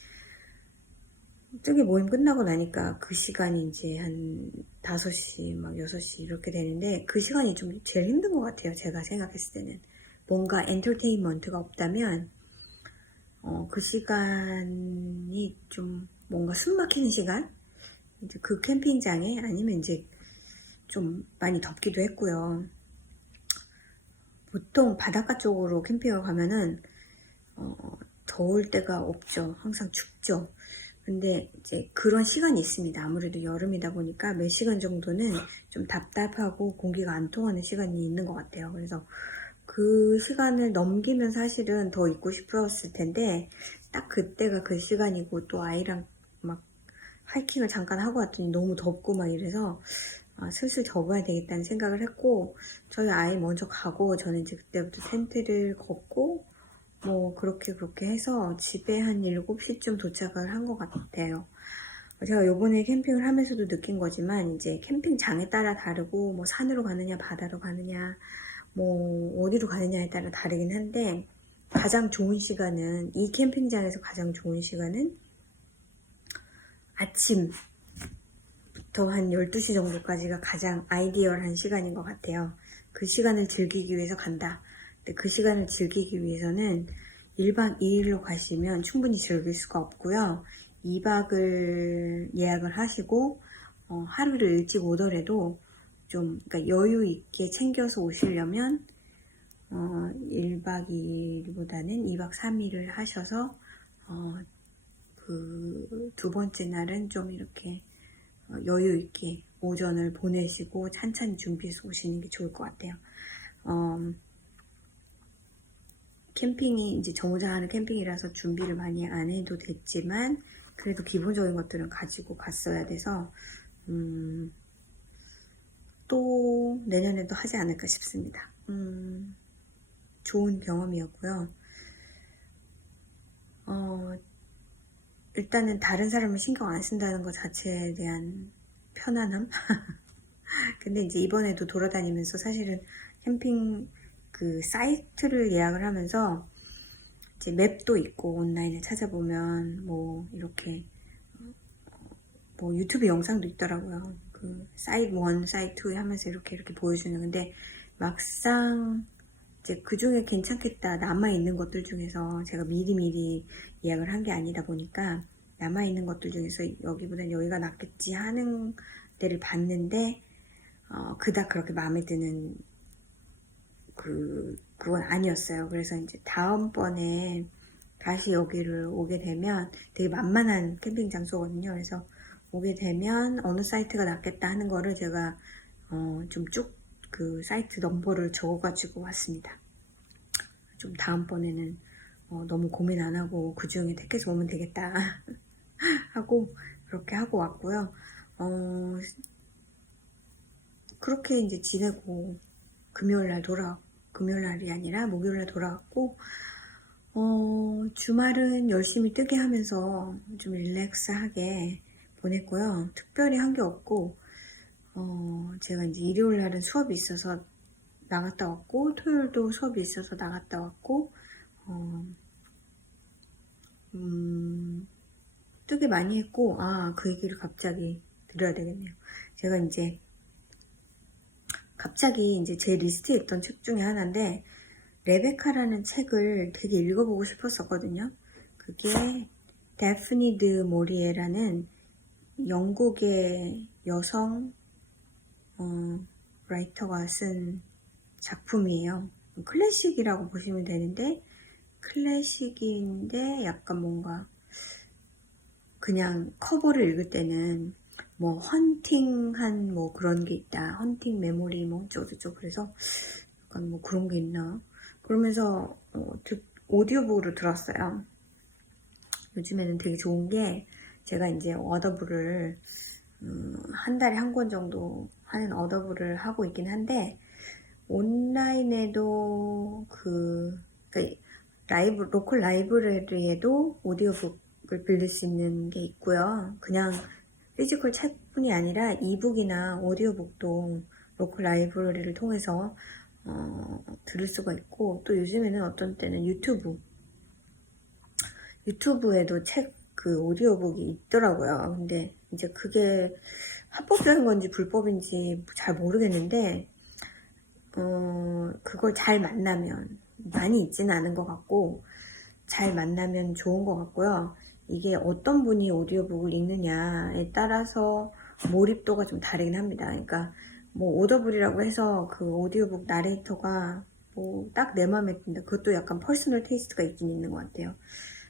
뜨개 모임 끝나고 나니까 그 시간이 이제 한 5시 막 6시 이렇게 되는데 그 시간이 좀 제일 힘든 것 같아요. 제가 생각했을 때는 뭔가 엔터테인먼트가 없다면 그 시간이 좀 뭔가 숨 막히는 시간? 이제 그 캠핑장에 아니면 이제 좀 많이 덥기도 했고요. 보통 바닷가 쪽으로 캠핑을 가면은 더울 때가 없죠. 항상 춥죠. 근데 이제 그런 시간이 있습니다. 아무래도 여름이다 보니까 몇 시간 정도는 좀 답답하고 공기가 안 통하는 시간이 있는 것 같아요. 그래서 그 시간을 넘기면 사실은 더 있고 싶었을 텐데 딱 그때가 그 시간이고 또 아이랑 막 하이킹을 잠깐 하고 왔더니 너무 덥고 막 이래서 슬슬 접어야 되겠다는 생각을 했고 저희 아이 먼저 가고 저는 이제 그때부터 텐트를 걷고 뭐 그렇게 해서 집에 한 7시쯤 도착을 한 것 같아요. 제가 요번에 캠핑을 하면서도 느낀 거지만 이제 캠핑장에 따라 다르고 뭐 산으로 가느냐 바다로 가느냐 뭐 어디로 가느냐에 따라 다르긴 한데 가장 좋은 시간은 이 캠핑장에서 가장 좋은 시간은 아침부터 한 12시 정도까지가 가장 아이디얼한 시간인 것 같아요. 그 시간을 즐기기 위해서 간다. 근데 그 시간을 즐기기 위해서는 1박 2일로 가시면 충분히 즐길 수가 없고요. 2박을 예약을 하시고 하루를 일찍 오더라도 좀 그러니까 여유 있게 챙겨서 오시려면 1박 2일보다는 2박 3일을 하셔서 그 두 번째 날은 좀 이렇게 여유 있게 오전을 보내시고 찬찬히 준비해서 오시는 게 좋을 것 같아요. 캠핑이 이제 저 혼자 하는 캠핑이라서 준비를 많이 안 해도 됐지만 그래도 기본적인 것들은 가지고 갔어야 돼서 또 내년에도 하지 않을까 싶습니다. 좋은 경험이었고요. 일단은 다른 사람을 신경 안 쓴다는 것 자체에 대한 편안함? 근데 이제 이번에도 돌아다니면서 사실은 캠핑 그 사이트를 예약을 하면서 이제 맵도 있고 온라인에 찾아보면 뭐 이렇게 뭐 유튜브 영상도 있더라고요. 그 사이트 1, 사이트 2 하면서 이렇게 보여주는. 근데 막상 이제 그 중에 괜찮겠다 남아있는 것들 중에서 제가 미리미리 예약을 한 게 아니다 보니까 남아있는 것들 중에서 여기보단 여기가 낫겠지 하는 데를 봤는데 그닥 그렇게 마음에 드는 그건 아니었어요. 그래서 이제 다음번에 다시 여기를 오게 되면 되게 만만한 캠핑 장소거든요. 그래서 오게 되면 어느 사이트가 낫겠다 하는 거를 제가 좀 쭉 그 사이트 넘버를 적어가지고 왔습니다. 좀 다음번에는 너무 고민 안 하고 그 중에 택해서 오면 되겠다 하고 그렇게 하고 왔고요. 그렇게 이제 지내고 금요일날이 아니라 목요일날 돌아왔고 주말은 열심히 뜨게 하면서 좀 릴렉스하게 보냈고요. 특별히 한 게 없고 제가 이제 일요일날은 수업이 있어서 나갔다 왔고 토요일도 수업이 있어서 나갔다 왔고 뜨게 많이 했고 그 얘기를 갑자기 드려야 되겠네요. 제가 이제 갑자기 이제 제 리스트에 있던 책 중에 하나인데 레베카라는 책을 되게 읽어보고 싶었었거든요. 그게 데프니 드 모리에라는 영국의 여성 라이터가 쓴 작품이에요. 클래식이라고 보시면 되는데 클래식인데 약간 뭔가 그냥 커버를 읽을 때는 뭐 헌팅한 뭐 그런 게 있다. 헌팅 메모리 뭐 어쩌고저쩌고 그래서 약간 뭐 그런 게 있나. 그러면서 오디오북으로 들었어요. 요즘에는 되게 좋은 게 제가 이제 어더블을 한 달에 한 권 정도 하는 어더블을 하고 있긴 한데 온라인에도 로컬 라이브러리에도 오디오북을 빌릴 수 있는 게 있고요. 그냥 피지컬 책뿐이 아니라 이북이나 오디오북도 로컬 라이브러리를 통해서 들을 수가 있고 또 요즘에는 어떤 때는 유튜브에도 책 오디오북이 있더라고요. 근데 이제 그게 합법적인 건지 불법인지 잘 모르겠는데 그걸 잘 만나면 많이 있지는 않은 것 같고 잘 만나면 좋은 것 같고요. 이게 어떤 분이 오디오북을 읽느냐에 따라서 몰입도가 좀 다르긴 합니다. 그러니까 뭐 오더블이라고 해서 그 오디오북 나레이터가 뭐 딱 내 마음에 든다. 그것도 약간 퍼스널 테이스트가 있긴 있는 것 같아요.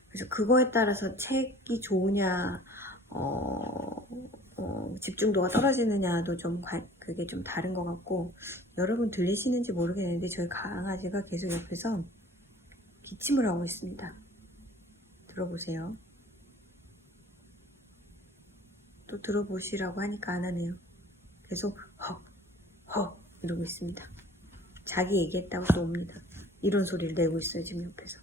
그래서 그거에 따라서 책이 좋으냐 집중도가 떨어지느냐도 좀 그게 좀 다른 것 같고 여러분 들리시는지 모르겠는데 저희 강아지가 계속 옆에서 기침을 하고 있습니다. 들어보세요. 또 들어보시라고 하니까 안 하네요. 계속 헉 이러고 있습니다. 자기 얘기했다고 또 옵니다. 이런 소리를 내고 있어요 지금 옆에서.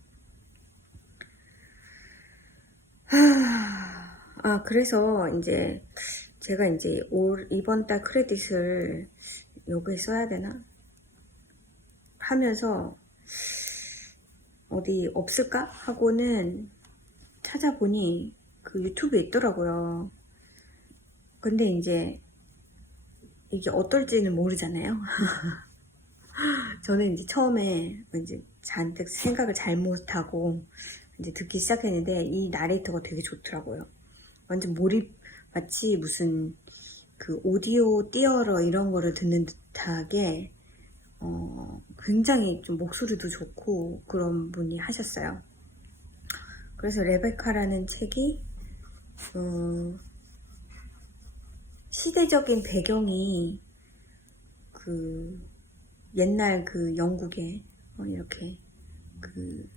그래서 이제 제가 이제 이번 달 크레딧을 여기에 써야 되나 하면서 어디 없을까 하고는 찾아보니 그 유튜브에 있더라고요. 근데 이제 이게 어떨지는 모르잖아요. 저는 이제 처음에 이제 잔뜩 생각을 잘못하고 이제 듣기 시작했는데 이 나레이터가 되게 좋더라고요. 완전 몰입, 마치 무슨 그 오디오 띄어러 이런 거를 듣는 듯하게 굉장히 좀 목소리도 좋고 그런 분이 하셨어요. 그래서 레베카라는 책이 시대적인 배경이 그 옛날 그 영국에 이렇게 그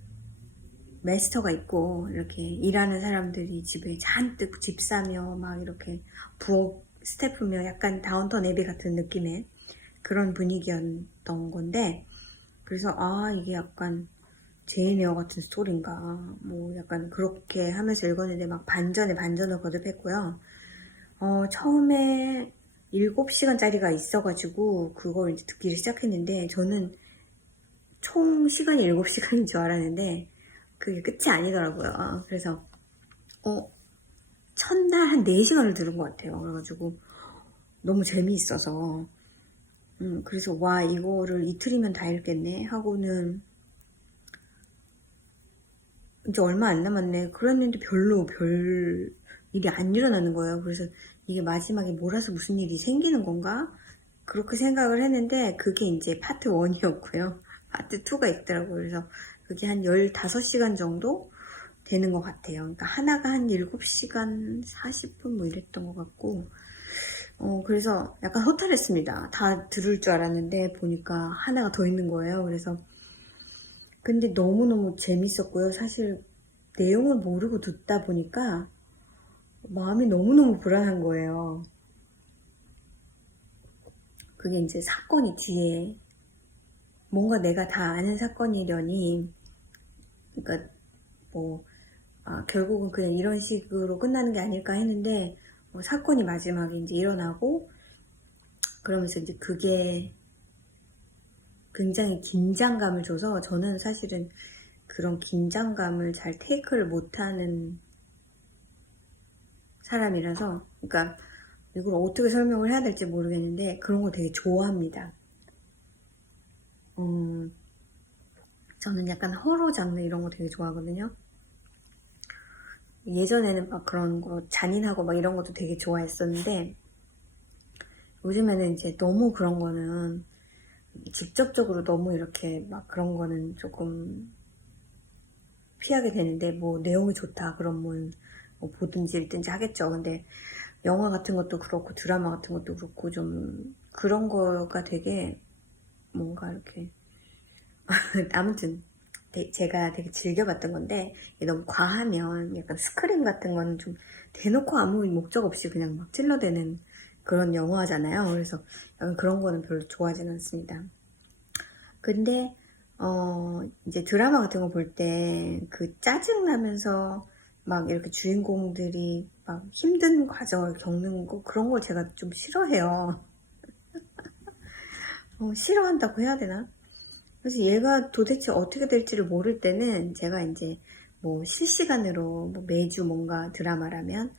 마스터가 있고 이렇게 일하는 사람들이 집에 잔뜩 집 사며 막 이렇게 부엌 스태프며 약간 다운턴 애비 같은 느낌의 그런 분위기였던 건데, 그래서 이게 약간 제인 에어 같은 스토리인가 뭐 약간 그렇게 하면서 읽었는데 막 반전에 반전을 거듭했고요. 처음에 7시간짜리가 있어가지고 그걸 이제 듣기를 시작했는데, 저는 총 시간이 7시간인 줄 알았는데 그게 끝이 아니더라고요. 그래서 첫날 한 4시간을 들은 것 같아요. 그래가지고 너무 재미있어서 그래서 와, 이거를 이틀이면 다 읽겠네 하고는 이제 얼마 안 남았네 그랬는데 별로 별 일이 안 일어나는 거예요. 그래서 이게 마지막에 몰아서 무슨 일이 생기는 건가 그렇게 생각을 했는데, 그게 이제 파트 1이었고요 파트 2가 있더라고요. 그래서 그게 한 15시간 정도 되는 것 같아요. 그러니까 하나가 한 7시간 40분 뭐 이랬던 것 같고, 그래서 약간 허탈했습니다. 다 들을 줄 알았는데 보니까 하나가 더 있는 거예요. 그래서 근데 너무너무 재밌었고요. 사실 내용을 모르고 듣다 보니까 마음이 너무너무 불안한 거예요. 그게 이제 사건이 뒤에 뭔가 내가 다 아는 사건이려니, 그러니까 뭐 결국은 그냥 이런 식으로 끝나는 게 아닐까 했는데, 사건이 마지막에 이제 일어나고 그러면서 이제 그게 굉장히 긴장감을 줘서, 저는 사실은 그런 긴장감을 잘 테이크를 못하는 사람이라서, 그러니까 이걸 어떻게 설명을 해야 될지 모르겠는데 그런 거 되게 좋아합니다. 저는 약간 호러 장르 이런 거 되게 좋아하거든요. 예전에는 막 그런 거 잔인하고 막 이런 것도 되게 좋아했었는데, 요즘에는 이제 너무 그런 거는 직접적으로 너무 이렇게 막 그런 거는 조금 피하게 되는데, 뭐 내용이 좋다 그러면 뭐 보든지 읽든지 하겠죠. 근데 영화 같은 것도 그렇고 드라마 같은 것도 그렇고 좀 그런 거가 되게 뭔가 이렇게 아무튼 제가 되게 즐겨봤던 건데, 너무 과하면 약간 스크림 같은 거는 좀 대놓고 아무 목적 없이 그냥 막 찔러대는 그런 영화잖아요. 그래서 약간 그런 거는 별로 좋아하지는 않습니다. 근데 이제 드라마 같은 거 볼 때 그 짜증나면서 막 이렇게 주인공들이 막 힘든 과정을 겪는 거, 그런 걸 제가 좀 싫어해요. 싫어한다고 해야 되나? 그래서 얘가 도대체 어떻게 될지를 모를 때는 제가 이제 뭐 실시간으로 뭐 매주 뭔가 드라마라면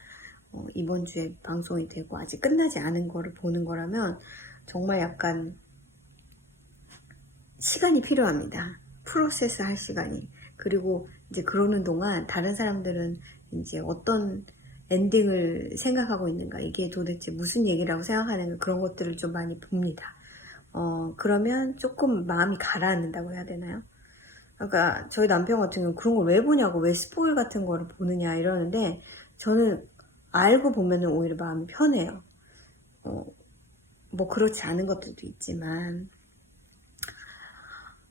이번 주에 방송이 되고 아직 끝나지 않은 거를 보는 거라면 정말 약간 시간이 필요합니다. 프로세스 할 시간이. 그리고 이제 그러는 동안 다른 사람들은 이제 어떤 엔딩을 생각하고 있는가, 이게 도대체 무슨 얘기라고 생각하는가, 그런 것들을 좀 많이 봅니다. 그러면 조금 마음이 가라앉는다고 해야 되나요? 그러니까 저희 남편 같은 경우는 그런 걸 왜 보냐고, 왜 스포일 같은 거를 보느냐 이러는데, 저는 알고 보면은 오히려 마음이 편해요. 뭐 그렇지 않은 것들도 있지만.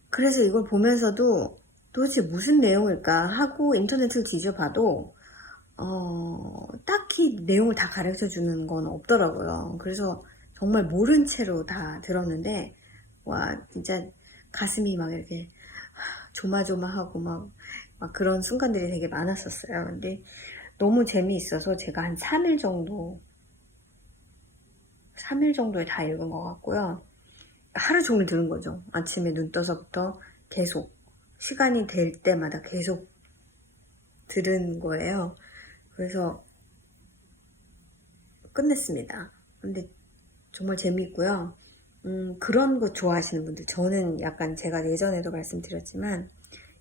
그래서 이걸 보면서도 도대체 무슨 내용일까 하고 인터넷을 뒤져봐도 딱히 내용을 다 가르쳐 주는 건 없더라고요. 그래서 정말 모른 채로 다 들었는데, 와, 진짜 가슴이 막 이렇게 조마조마하고 막 그런 순간들이 되게 많았었어요. 근데 너무 재미있어서 제가 한 3일 정도에 다 읽은 것 같고요. 하루 종일 들은 거죠. 아침에 눈 떠서부터 계속 시간이 될 때마다 계속 들은 거예요. 그래서 끝냈습니다. 근데 정말 재미있고요. 그런 거 좋아하시는 분들, 저는 약간 제가 예전에도 말씀드렸지만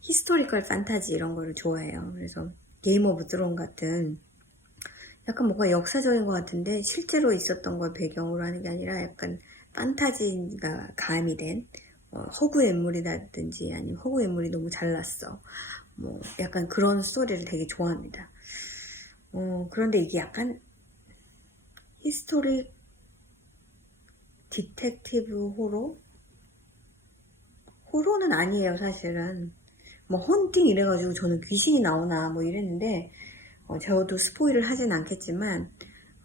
히스토리컬 판타지 이런 거를 좋아해요. 그래서 게임 오브 드론 같은 약간 뭔가 역사적인 것 같은데 실제로 있었던 걸 배경으로 하는 게 아니라 약간 판타지가 가미된 허구의 인물이라든지 아니면 허구의 인물이 너무 잘났어. 뭐 약간 그런 스토리를 되게 좋아합니다. 그런데 이게 약간 히스토릭 디텍티브 호러? 호러는 아니에요, 사실은. 뭐 헌팅 이래가지고 저는 귀신이 나오나 뭐 이랬는데 저도 스포일을 하진 않겠지만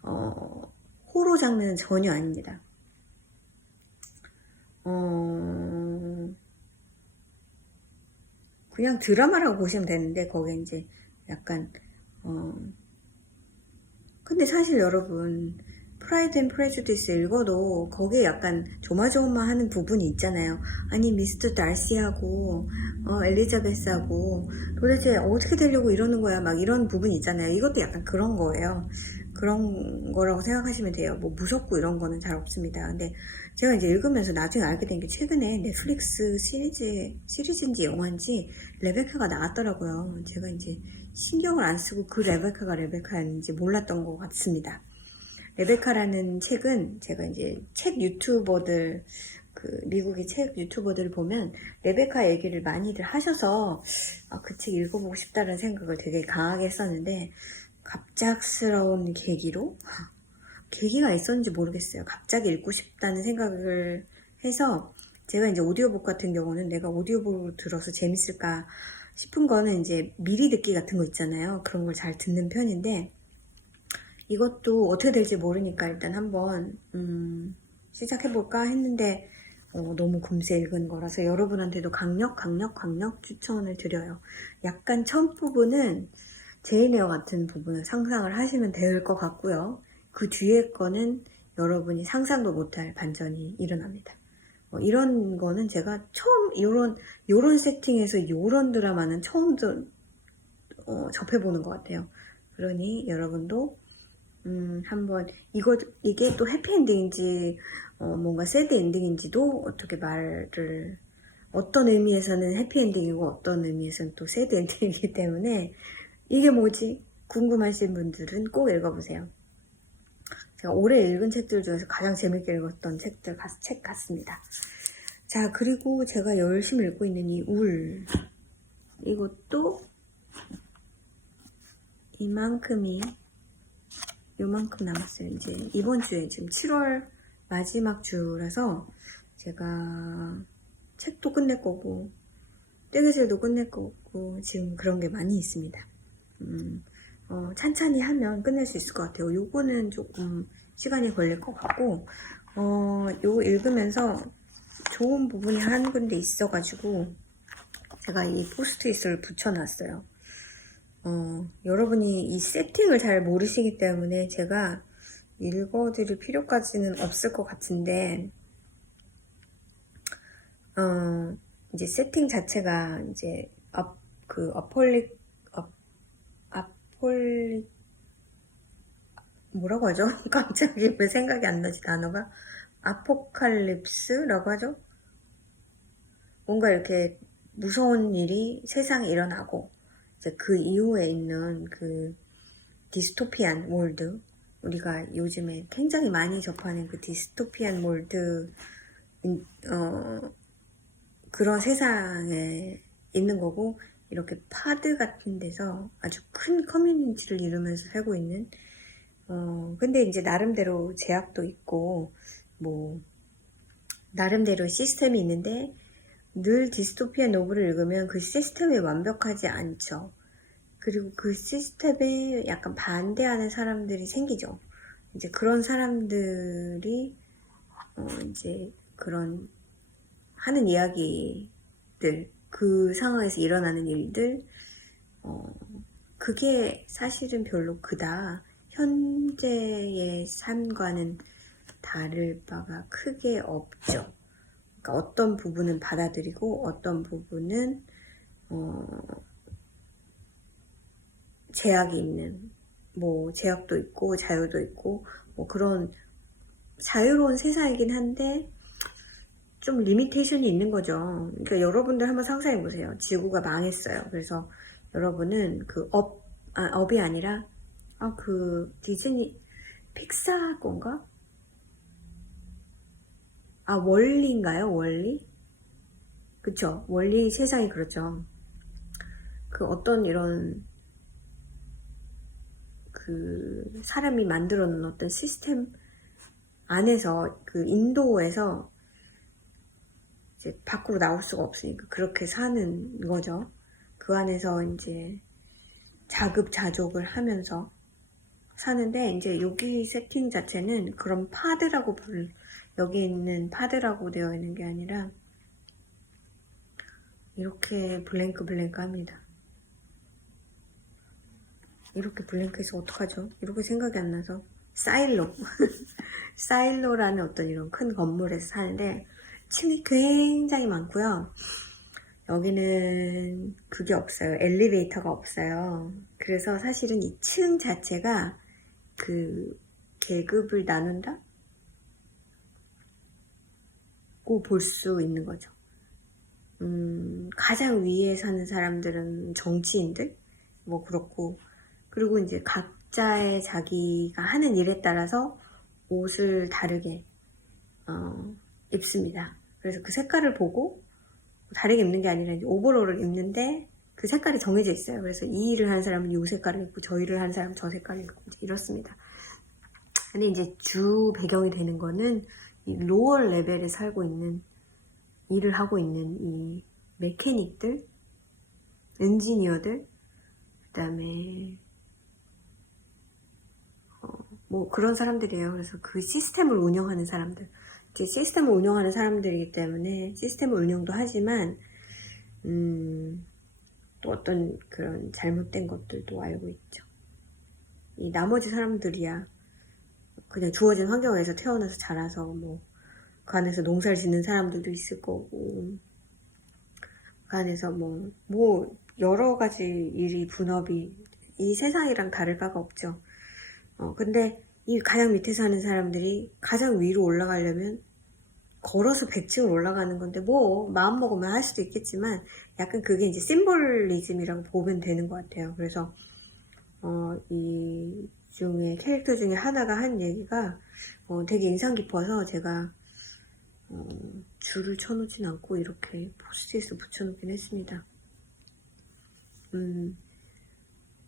호러 장르는 전혀 아닙니다. 그냥 드라마라고 보시면 되는데 거기에 이제 약간 근데 사실 여러분 프라이드 앤 프레주디스 읽어도 거기에 약간 조마조마하는 부분이 있잖아요. 아니 미스터 달시하고 엘리자베스하고 도대체 어떻게 되려고 이러는 거야 막 이런 부분이 있잖아요. 이것도 약간 그런 거예요. 그런 거라고 생각하시면 돼요. 뭐 무섭고 이런 거는 잘 없습니다. 근데 제가 이제 읽으면서 나중에 알게 된 게 최근에 넷플릭스 시리즈인지 영화인지 레베카가 나왔더라고요. 제가 이제 신경을 안 쓰고 그 레베카가 레베카였는지 몰랐던 것 같습니다. 레베카라는 책은 제가 이제 책 유튜버들 미국의 책 유튜버들을 보면 레베카 얘기를 많이들 하셔서 그 책 읽어보고 싶다는 생각을 되게 강하게 했었는데 갑작스러운 계기가 있었는지 모르겠어요. 갑자기 읽고 싶다는 생각을 해서 제가 이제 오디오북 같은 경우는 내가 오디오북을 들어서 재밌을까 싶은 거는 이제 미리 듣기 같은 거 있잖아요. 그런 걸 잘 듣는 편인데 이것도 어떻게 될지 모르니까 일단 한번 시작해볼까 했는데 너무 금세 읽은 거라서 여러분한테도 강력 추천을 드려요. 약간 첫 부분은 제인 에어 같은 부분을 상상을 하시면 될 것 같고요. 그 뒤에 거는 여러분이 상상도 못할 반전이 일어납니다. 이런 거는 제가 처음 요런 세팅에서 요런 드라마는 처음 접해보는 것 같아요. 그러니 여러분도 한번 이게 또 해피엔딩인지 뭔가 새드 엔딩인지도 어떻게 말을 어떤 의미에서는 해피엔딩이고 어떤 의미에서는 또 새드 엔딩이기 때문에 이게 뭐지? 궁금하신 분들은 꼭 읽어보세요. 제가 올해 읽은 책들 중에서 가장 재밌게 읽었던 책 같습니다. 자, 그리고 제가 열심히 읽고 있는 이 이것도 요만큼 남았어요. 이제 이번 주에 지금 7월 마지막 주라서 제가 책도 끝낼 거고 떼개질도 끝낼 거고 지금 그런 게 많이 있습니다. 찬찬히 하면 끝낼 수 있을 것 같아요. 요거는 조금 시간이 걸릴 것 같고 요거 읽으면서 좋은 부분이 한 군데 있어가지고 제가 이 포스트잇을 붙여놨어요. 여러분이 이 세팅을 잘 모르시기 때문에 제가 읽어드릴 필요까지는 없을 것 같은데 이제 세팅 자체가 이제 뭐라고 하죠? 갑자기 왜 생각이 안 나지 단어가? 아포칼립스라고 하죠? 뭔가 이렇게 무서운 일이 세상에 일어나고 이제 그 이후에 있는 그 디스토피안 월드, 우리가 요즘에 굉장히 많이 접하는 그 디스토피안 월드 그런 세상에 있는 거고 이렇게 파드 같은 데서 아주 큰 커뮤니티를 이루면서 살고 있는 근데 이제 나름대로 제약도 있고 뭐 나름대로 시스템이 있는데 늘 디스토피아 노블을 읽으면 그 시스템이 완벽하지 않죠. 그리고 그 시스템에 약간 반대하는 사람들이 생기죠. 이제 그런 사람들이 이제 그런 하는 이야기들, 그 상황에서 일어나는 일들, 그게 사실은 별로 현재의 삶과는 다를 바가 크게 없죠. 그러니까 어떤 부분은 받아들이고 어떤 부분은 제약이 있는 뭐 제약도 있고 자유도 있고 뭐 그런 자유로운 세상이긴 한데 좀 리미테이션이 있는 거죠. 그러니까 여러분들 한번 상상해 보세요. 지구가 망했어요. 그래서 여러분은 업이 아니라 아, 그 디즈니 픽사 건가? 아, 월리인가요? 월리? 그쵸? 월리 세상이 그렇죠. 그 어떤 이런 그 사람이 만들어 놓은 어떤 시스템 안에서 그 인도에서 이제 밖으로 나올 수가 없으니까 그렇게 사는 거죠. 그 안에서 이제 자급자족을 하면서 사는데 이제 여기 세팅 자체는 그런 파드라고 여기 있는 파드라고 되어 있는 게 아니라 이렇게 블랭크 합니다. 이렇게 블랭크해서 어떡하죠? 이렇게 생각이 안 나서 사일로 사일로라는 어떤 이런 큰 건물에서 사는데 층이 굉장히 많고요. 여기는 그게 없어요. 엘리베이터가 없어요. 그래서 사실은 이 층 자체가 그 계급을 나눈다? 고 볼 수 있는 거죠. 가장 위에 사는 사람들은 정치인들? 뭐 그렇고, 그리고 이제 각자의 자기가 하는 일에 따라서 옷을 다르게 입습니다. 그래서 그 색깔을 보고 다르게 입는 게 아니라 이제 오버롤을 입는데 그 색깔이 정해져 있어요. 그래서 이 일을 하는 사람은 이 색깔을 입고 저 일을 하는 사람은 저 색깔을 입고 이렇습니다. 근데 이제 주 배경이 되는 거는 이 로어 레벨에 살고 있는 일을 하고 있는 이 메케닉들, 엔지니어들, 그 다음에 뭐 그런 사람들이에요. 그래서 그 시스템을 운영하는 사람들, 이제 시스템을 운영하는 사람들이기 때문에 시스템을 운영도 하지만 또 어떤 그런 잘못된 것들도 알고 있죠. 이 나머지 사람들이야 그냥 주어진 환경에서 태어나서 자라서 뭐 그 안에서 농사를 짓는 사람들도 있을 거고 그 안에서 뭐 여러 가지 일이 분업이 이 세상이랑 다를 바가 없죠. 근데 이 가장 밑에 사는 사람들이 가장 위로 올라가려면 걸어서 100층을 올라가는 건데 뭐 마음 먹으면 할 수도 있겠지만 약간 그게 이제 심볼리즘이라고 보면 되는 것 같아요. 그래서 이 중에 캐릭터 중에 하나가 한 얘기가 되게 인상 깊어서 제가 줄을 쳐놓진 않고 이렇게 포스트잇을 붙여놓긴 했습니다.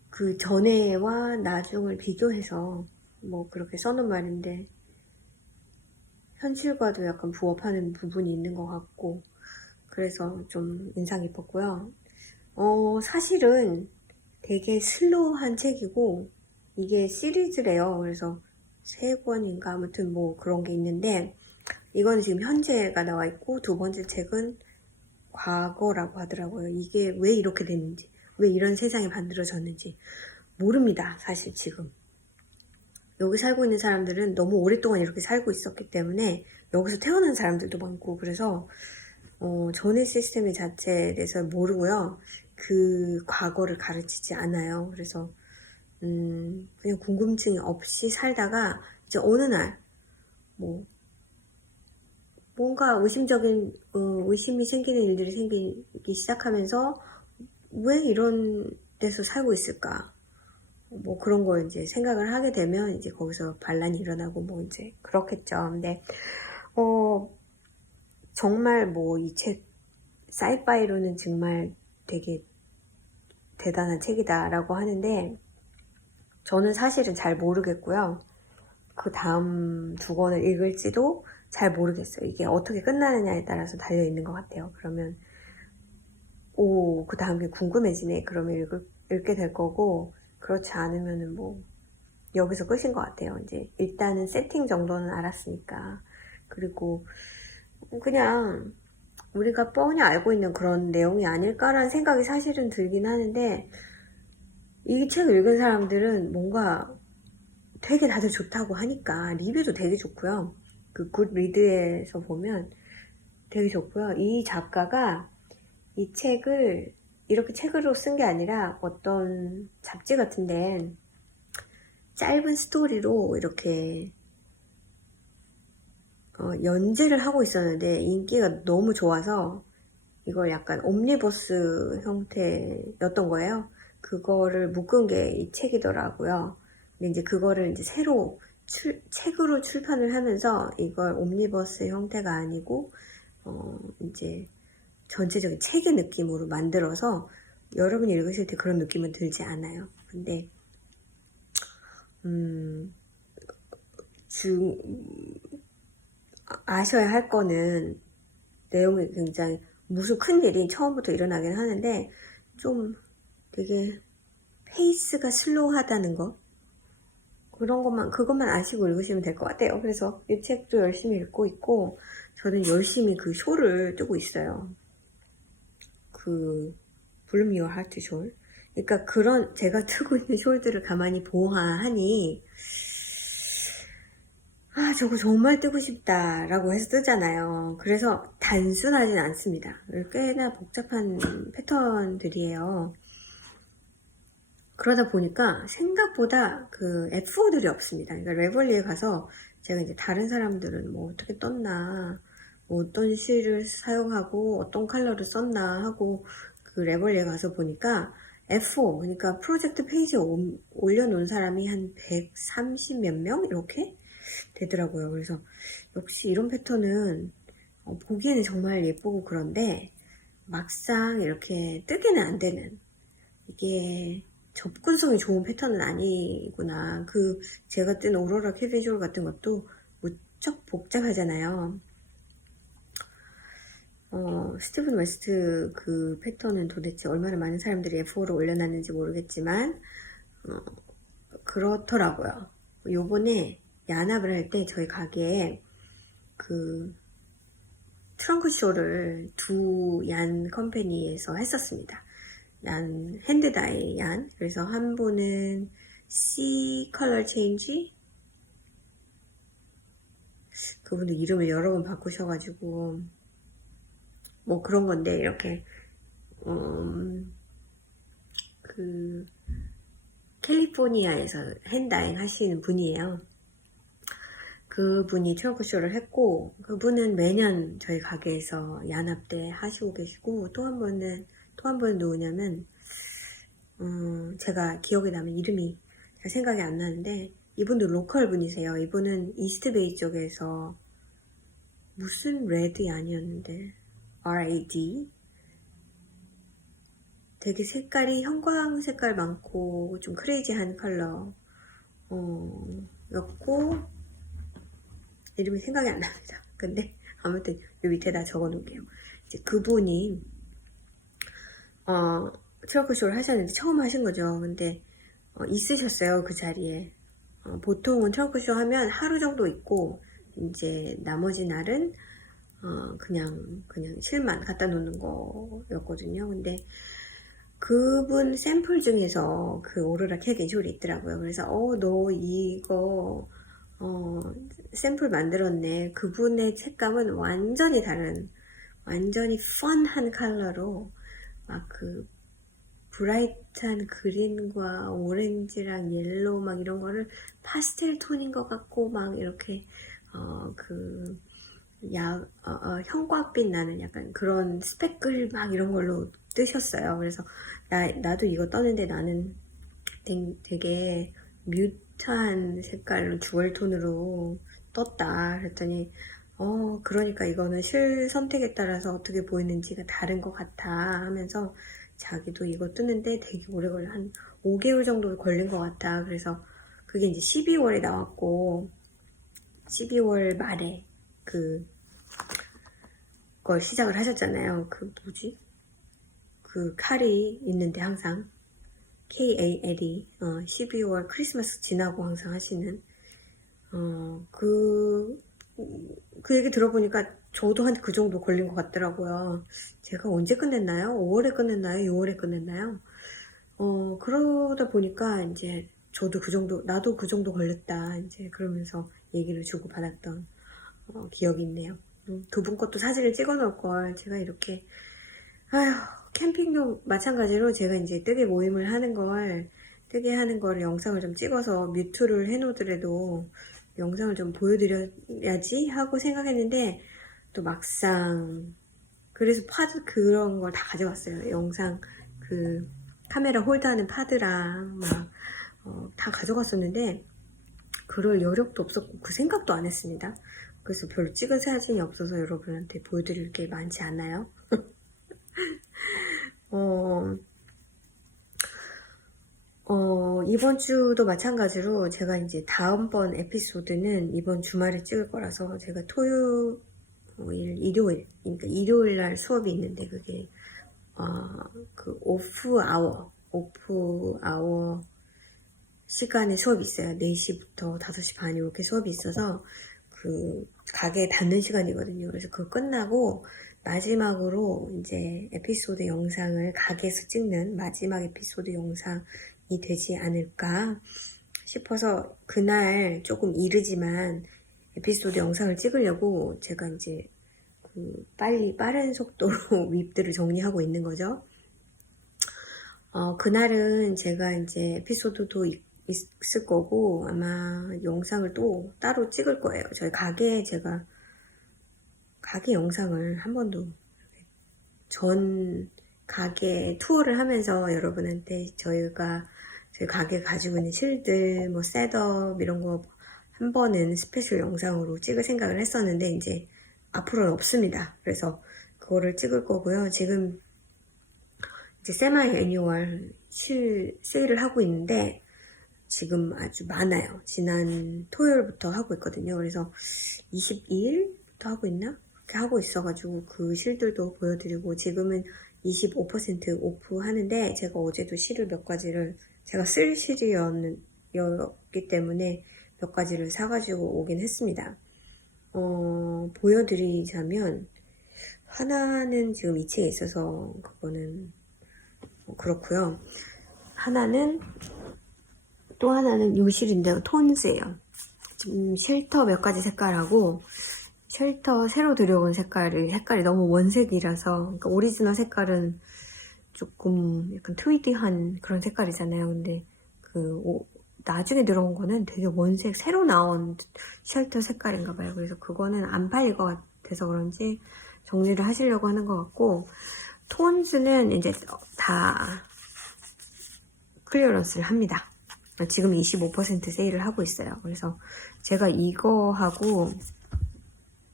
그 전에와 나중을 비교해서 뭐 그렇게 써놓은 말인데 현실과도 약간 부합하는 부분이 있는 것 같고 그래서 좀 인상 깊었고요. 사실은 되게 슬로우한 책이고 이게 시리즈래요. 그래서 3권인가 아무튼 뭐 그런 게 있는데 이거는 지금 현재가 나와 있고 두 번째 책은 과거라고 하더라고요. 이게 왜 이렇게 됐는지 왜 이런 세상이 만들어졌는지 모릅니다. 사실 지금 여기 살고 있는 사람들은 너무 오랫동안 이렇게 살고 있었기 때문에 여기서 태어난 사람들도 많고 그래서 전의 시스템 자체에 대해서 모르고요. 그 과거를 가르치지 않아요. 그래서 그냥 궁금증이 없이 살다가 이제 어느 날 뭔가 의심이 생기는 일들이 생기기 시작하면서 왜 이런 데서 살고 있을까? 뭐 그런 걸 이제 생각을 하게 되면 이제 거기서 반란이 일어나고 뭐 이제 그렇겠죠. 근데 정말 뭐 이 책 사이파이로는 정말 되게 대단한 책이다라고 하는데 저는 사실은 잘 모르겠고요. 그 다음 2권을 읽을지도 잘 모르겠어요. 이게 어떻게 끝나느냐에 따라서 달려있는 것 같아요. 그러면 그 다음 게 궁금해지네. 그러면 읽게 될 거고 그렇지 않으면은 뭐 여기서 끝인 것 같아요. 이제 일단은 세팅 정도는 알았으니까 그리고 그냥 우리가 뻔히 알고 있는 그런 내용이 아닐까라는 생각이 사실은 들긴 하는데 이 책을 읽은 사람들은 뭔가 되게 다들 좋다고 하니까 리뷰도 되게 좋고요. 그 굿리드에서 보면 되게 좋고요. 이 작가가 이 책을 이렇게 책으로 쓴 게 아니라 어떤 잡지 같은데 짧은 스토리로 이렇게 연재를 하고 있었는데 인기가 너무 좋아서 이걸 약간 옴니버스 형태였던 거예요. 그거를 묶은 게 이 책이더라고요. 근데 이제 그거를 이제 새로 책으로 출판을 하면서 이걸 옴니버스 형태가 아니고 이제 전체적인 책의 느낌으로 만들어서 여러분이 읽으실 때 그런 느낌은 들지 않아요. 근데 아셔야 할 거는 내용이 굉장히 무슨 큰일이 처음부터 일어나긴 하는데 좀 되게 페이스가 슬로우하다는 거, 그것만 아시고 읽으시면 될 것 같아요. 그래서 이 책도 열심히 읽고 있고, 저는 열심히 그 숄을 뜨고 있어요. 그, 블룸 유어 하트 숄. 그러니까 그런, 제가 뜨고 있는 숄들을 가만히 보아하니, 아, 저거 정말 뜨고 싶다라고 해서 뜨잖아요. 그래서 단순하진 않습니다. 꽤나 복잡한 패턴들이에요. 그러다 보니까 생각보다 그 F4들이 없습니다. 그러니까 레벌리에 가서 제가 이제 다른 사람들은 뭐 어떻게 떴나, 뭐 어떤 실을 사용하고 어떤 컬러를 썼나 하고 그 레벌리에 가서 보니까 F4, 그러니까 프로젝트 페이지에 올려놓은 사람이 한 130 몇 명? 이렇게 되더라고요. 그래서 역시 이런 패턴은 보기에는 정말 예쁘고 그런데 막상 이렇게 뜨게는 안 되는, 이게 접근성이 좋은 패턴은 아니구나. 제가 뜬 오로라 캐비주얼 같은 것도 무척 복잡하잖아요. 스티븐 웨스트 그 패턴은 도대체 얼마나 많은 사람들이 F4로 올려놨는지 모르겠지만 그렇더라고요. 요번에 야납을 할 때 저희 가게에 그 트렁크 쇼를 두 얀 컴퍼니에서 했었습니다. 핸드다이 얀. 그래서 한 분은 C 컬러 체인지, 그분도 이름을 여러 번 바꾸셔가지고 뭐 그런 건데, 이렇게 그 캘리포니아에서 핸다잉 하시는 분이에요. 그분이 트렁크쇼를 했고, 그분은 매년 저희 가게에서 야납 때 하시고 계시고, 또 한 분은 누구냐면 제가 기억에 남은 이름이 잘 생각이 안 나는데, 이분도 로컬 분이세요. 이분은 이스트베이 쪽에서 무슨 레드이 아니었는데 RAD, 되게 색깔이 형광 색깔 많고 좀 크레이지한 컬러 였고, 이름이 생각이 안 납니다. 근데 아무튼 요 밑에다 적어 놓을게요. 이제 그분이 트러크쇼를 하셨는데 처음 하신 거죠. 근데 있으셨어요, 그 자리에. 보통은 트렁크쇼 하면 하루 정도 있고 이제 나머지 날은 그냥 실만 갖다 놓는 거였거든요. 근데 그분 샘플 중에서 그 오로라 캐디졸이 있더라고요. 그래서 너 이거 샘플 만들었네. 그분의 색감은 완전히 다른, 완전히 펀한 컬러로 막 그 브라이트한 그린과 오렌지랑 옐로우 막 이런 거를 파스텔 톤인 것 같고 막 이렇게 형광빛 나는 약간 그런 스펙글 막 이런 걸로 뜨셨어요. 그래서 나도 이거 떴는데 나는 되게 뮤트한 색깔로 주얼톤으로 떴다. 그랬더니 그러니까 이거는 실 선택에 따라서 어떻게 보이는지가 다른 것 같아 하면서 자기도 이거 뜨는데 되게 오래 걸려. 한 5개월 정도 걸린 것 같다. 그래서 그게 이제 12월에 나왔고 12월 말에 그걸 시작을 하셨잖아요. 그 칼이 있는데 항상 KAL이 12월 크리스마스 지나고 항상 하시는 그 얘기 들어보니까 저도 한 그 정도 걸린 것 같더라고요. 제가 언제 끝냈나요? 5월에 끝냈나요? 6월에 끝냈나요? 그러다 보니까 이제 나도 그 정도 걸렸다. 이제 그러면서 얘기를 주고받았던 기억이 있네요. 그분 것도 사진을 찍어 놓을 걸. 제가 이렇게 캠핑도 마찬가지로 제가 이제 뜨개 모임을 뜨개 하는 걸 영상을 좀 찍어서 뮤트를 해 놓더라도 영상을 좀 보여드려야지 하고 생각했는데 또 막상, 그래서 파드 그런 걸 다 가져왔어요. 영상 카메라 홀드하는 파드랑 막 다 가져갔었는데 그럴 여력도 없었고 그 생각도 안 했습니다. 그래서 별로 찍은 사진이 없어서 여러분한테 보여드릴 게 많지 않아요. 이번 주도 마찬가지로 제가 이제 다음번 에피소드는 이번 주말에 찍을 거라서 제가 토요일, 일요일, 그러니까 일요일 날 수업이 있는데 그게 그 오프 아워 시간에 수업이 있어요. 4시부터 5시 반 이렇게 수업이 있어서 그 가게 닫는 시간이거든요. 그래서 그거 끝나고 마지막으로 이제 에피소드 영상을 가게에서 찍는 마지막 에피소드 영상이 되지 않을까 싶어서 그날 조금 이르지만 에피소드 영상을 찍으려고 제가 이제 빠른 속도로 윗들을 정리하고 있는 거죠. 그날은 제가 이제 에피소드도 있을 거고 아마 영상을 또 따로 찍을 거예요. 저희 가게 제가 가게 영상을 한 번도 전 가게 투어를 하면서 여러분한테 저희 가게 가지고 있는 실들 뭐 셋업 이런 거 한 번은 스페셜 영상으로 찍을 생각을 했었는데 이제 앞으로는 없습니다. 그래서 그거를 찍을 거고요. 지금 이제 세마이 애니얼 세일을 하고 있는데 지금 아주 많아요. 지난 토요일부터 하고 있거든요. 그래서 22일부터 하고 있나? 그렇게 하고 있어가지고 그 실들도 보여드리고 지금은 25% 오프 하는데 제가 어제도 실을 몇 가지를 제가 쓸 실이었기 때문에 몇 가지를 사가지고 오긴 했습니다. 보여드리자면 하나는 지금 2층에 있어서 그거는 그렇고요. 또 하나는 요 실인데요. 톤즈예요. 지금 쉘터 몇 가지 색깔하고 쉘터 새로 들여온 색깔이 너무 원색이라서 그러니까 오리지널 색깔은 조금 약간 트위디한 그런 색깔이잖아요. 근데 나중에 들어온 거는 되게 원색 새로 나온 쉘터 색깔인가 봐요. 그래서 그거는 안 팔릴 것 같아서 그런지 정리를 하시려고 하는 것 같고 톤즈는 이제 다 클리어런스를 합니다. 지금 25% 세일을 하고 있어요. 그래서 제가 이거하고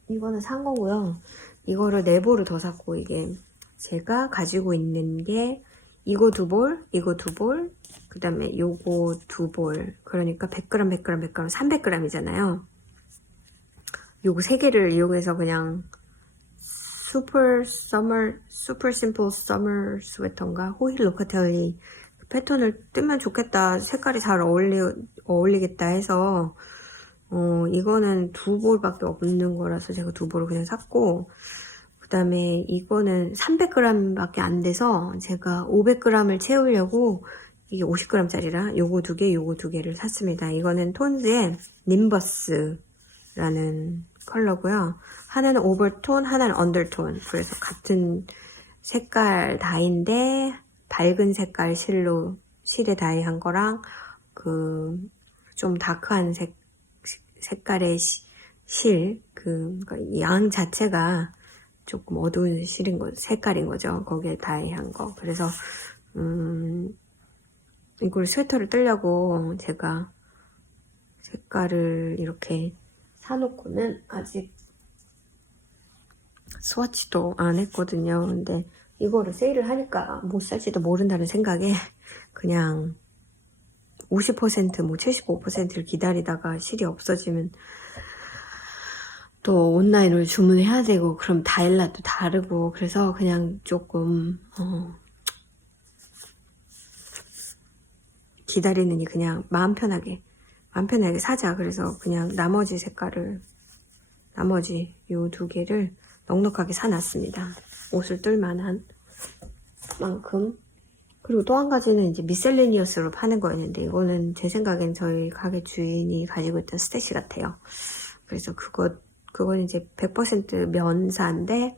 이거는 산 거고요. 이거를 4볼을 더 샀고 이게 제가 가지고 있는 게 이거 2볼, 이거 2볼, 그 다음에 요거 2볼. 그러니까 100g, 100g, 100g, 300g이잖아요. 요거 3개를 이용해서 그냥 super simple summer 스웨터인가? 호일 로카텔리 패턴을 뜨면 좋겠다. 색깔이 잘 어울리겠다 해서 이거는 2볼밖에 없는 거라서 제가 2볼을 그냥 샀고 그 다음에 이거는 300g 밖에 안 돼서 제가 500g을 채우려고 이게 50g짜리라 요거 2개, 요거 2개를 샀습니다. 이거는 톤즈의 님버스라는 컬러고요. 하나는 오버톤, 하나는 언더톤. 그래서 같은 색깔 다이인데 밝은 색깔 실에 다이한 거랑 좀 다크한 색깔의 그러니까 양 자체가 조금 어두운 색깔인 거죠. 거기에 다이한 거. 그래서 이걸 스웨터를 뜨려고 제가 색깔을 이렇게 사놓고는 아직 스와치도 안 했거든요. 근데 이거를 세일을 하니까 못 살지도 모른다는 생각에 그냥 50% 뭐 75%를 기다리다가 실이 없어지면 또 온라인으로 주문해야 되고 그럼 다일라도 다르고 그래서 그냥 조금 기다리느니 그냥 마음 편하게 사자. 그래서 그냥 나머지 요 2개를 넉넉하게 사놨습니다. 옷을 뜰만한 만큼. 그리고 또 한 가지는 이제 미셀레니어스로 파는 거였는데 이거는 제 생각엔 저희 가게 주인이 가지고 있던 스태시 같아요. 그래서 그건 이제 100% 면사인데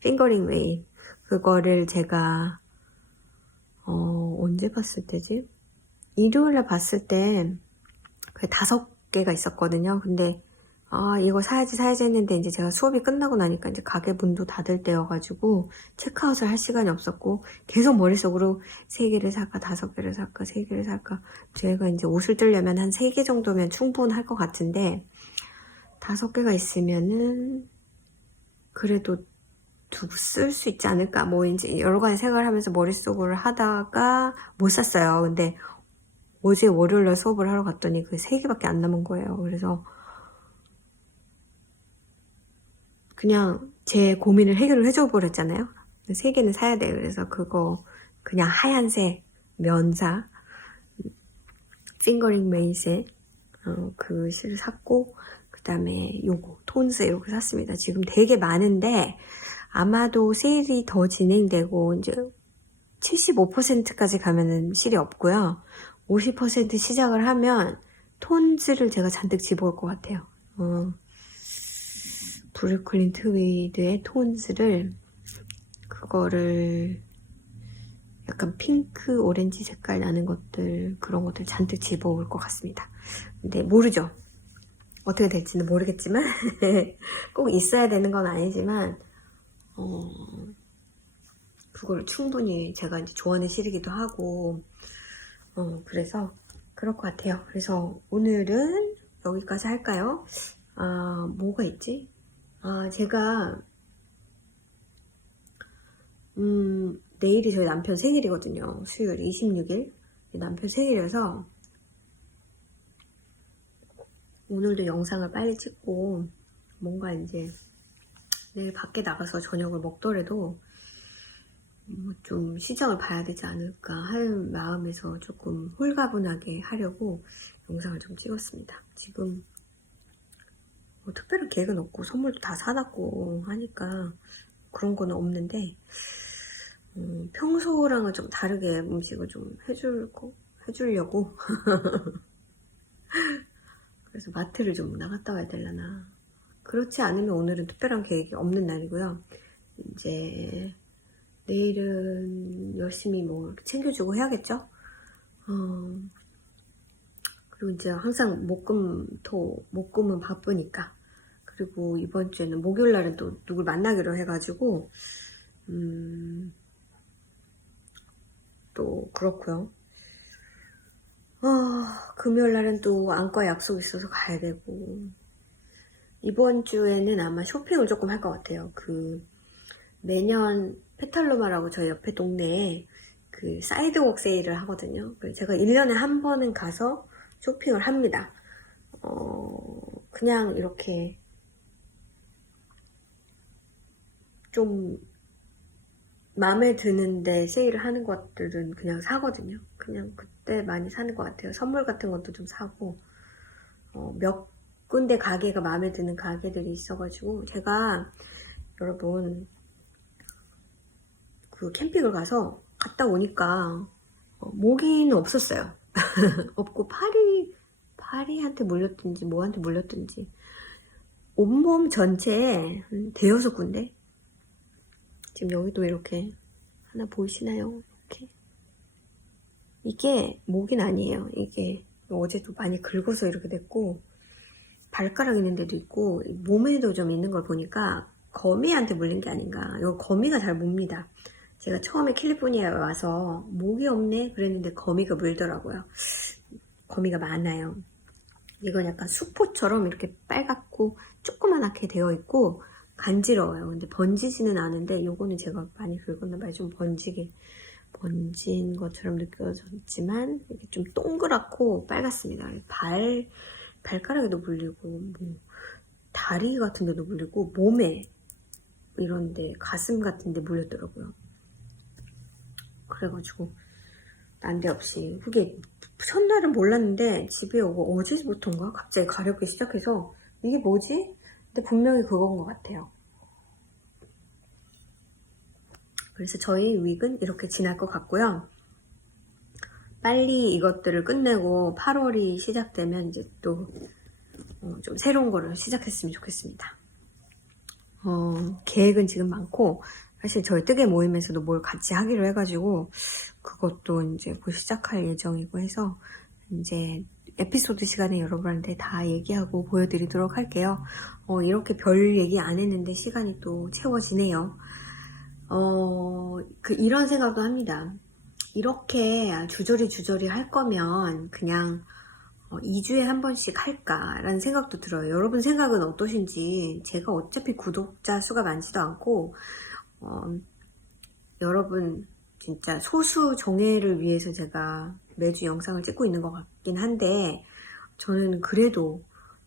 핑거링 웨이 그거를 제가 언제 봤을 때지? 일요일날 봤을 때 그 5개가 있었거든요. 근데 아, 이거 사야지 했는데 이제 제가 수업이 끝나고 나니까 이제 가게 문도 닫을 때여가지고 체크아웃을 할 시간이 없었고 계속 머릿속으로 3개를 살까 5개를 살까 3개를 살까. 제가 이제 옷을 뜨려면 한 3개 정도면 충분할 것 같은데 5개가 있으면은 그래도 쓸 수 있지 않을까. 뭐 이제 여러 가지 생각을 하면서 머릿속으로 하다가 못 샀어요. 근데 어제 월요일날 수업을 하러 갔더니 그 3개밖에 안 남은 거예요. 그래서 그냥 제 고민을 해결을 해줘 버렸잖아요. 3개는 사야 돼요. 그래서 그거 그냥 하얀색 면사 핑거링 메이색 그 실을 샀고 그 다음에 요거 톤스 이렇게 샀습니다. 지금 되게 많은데 아마도 세일이 더 진행되고 이제 75%까지 가면은 실이 없고요. 50% 시작을 하면 톤즈를 제가 잔뜩 집어올 것 같아요. 브루클린 트위드의 톤즈를 그거를 약간 핑크 오렌지 색깔 나는 것들 그런 것들 잔뜩 집어올 것 같습니다. 근데 모르죠. 어떻게 될지는 모르겠지만 꼭 있어야 되는 건 아니지만 그걸 충분히 제가 이제 좋아하는 실이기도 하고 그래서 그럴 것 같아요. 그래서 오늘은 여기까지 할까요? 뭐가 있지? 제가 내일이 저희 남편 생일이거든요. 수요일 26일 남편 생일이라서 오늘도 영상을 빨리 찍고 뭔가 이제 내일 밖에 나가서 저녁을 먹더라도 좀 시장을 봐야 되지 않을까 하는 마음에서 조금 홀가분하게 하려고 영상을 좀 찍었습니다. 지금 뭐 특별한 계획은 없고 선물도 다 사놨고 하니까 그런 거는 없는데 평소랑은 좀 다르게 음식을 좀 해주려고 그래서 마트를 좀 나갔다 와야 되려나. 그렇지 않으면 오늘은 특별한 계획이 없는 날이고요. 이제 내일은 열심히 뭐 이렇게 챙겨주고 해야겠죠. 그리고 이제 항상 목금은 바쁘니까. 그리고 이번 주에는 목요일 날은 또 누굴 만나기로 해가지고 또 그렇고요. 금요일 날은 또 안과 약속 있어서 가야 되고 이번 주에는 아마 쇼핑을 조금 할 것 같아요. 매년 페탈로마라고 저희 옆에 동네에 그 사이드웍 세일을 하거든요. 제가 1년에 한 번은 가서 쇼핑을 합니다. 그냥 이렇게 좀 마음에 드는데 세일을 하는 것들은 그냥 사거든요. 그냥 그때 많이 사는 것 같아요. 선물 같은 것도 좀 사고 몇 군데 가게가 마음에 드는 가게들이 있어가지고 제가 여러분 그 캠핑을 갔다 오니까 모기는 없었어요. 없고 파리한테 물렸든지 뭐한테 물렸든지 온몸 전체에 대여섯 군데 지금 여기도 이렇게 하나 보이시나요? 이렇게 이게 모기는 아니에요. 이게 어제도 많이 긁어서 이렇게 됐고 발가락 있는 데도 있고 몸에도 좀 있는 걸 보니까 거미한테 물린 게 아닌가. 이거 거미가 잘 뭅니다. 제가 처음에 캘리포니아에 와서 모기 없네 그랬는데 거미가 물더라고요. 거미가 많아요. 이건 약간 수포처럼 이렇게 빨갛고 조그만하게 되어 있고 간지러워요. 근데 번지지는 않은데 요거는 제가 많이 긁었나봐요. 좀 번진 것처럼 느껴졌지만 이게 좀 동그랗고 빨갛습니다. 발가락에도 물리고 뭐 다리 같은 데도 물리고 몸에 이런데 가슴 같은 데 물렸더라고요. 그래가지고 난데없이 그게 첫날은 몰랐는데 집에 오고 어제부터인가 갑자기 가렵기 시작해서 이게 뭐지? 근데 분명히 그건 것 같아요. 그래서 저희 윅은 이렇게 지날 것 같고요. 빨리 이것들을 끝내고 8월이 시작되면 이제 또 좀 새로운 거를 시작했으면 좋겠습니다. 계획은 지금 많고 사실 저희 뜨개 모임에서도 뭘 같이 하기로 해가지고 그것도 이제 곧 시작할 예정이고 해서 이제 에피소드 시간에 여러분한테 다 얘기하고 보여드리도록 할게요. 이렇게 별 얘기 안 했는데 시간이 또 채워지네요. 이런 생각도 합니다. 이렇게 주저리 할 거면 그냥 2주에 한 번씩 할까라는 생각도 들어요. 여러분 생각은 어떠신지. 제가 어차피 구독자 수가 많지도 않고 여러분 진짜 소수 정예를 위해서 제가 매주 영상을 찍고 있는 것 같긴 한데, 저는 그래도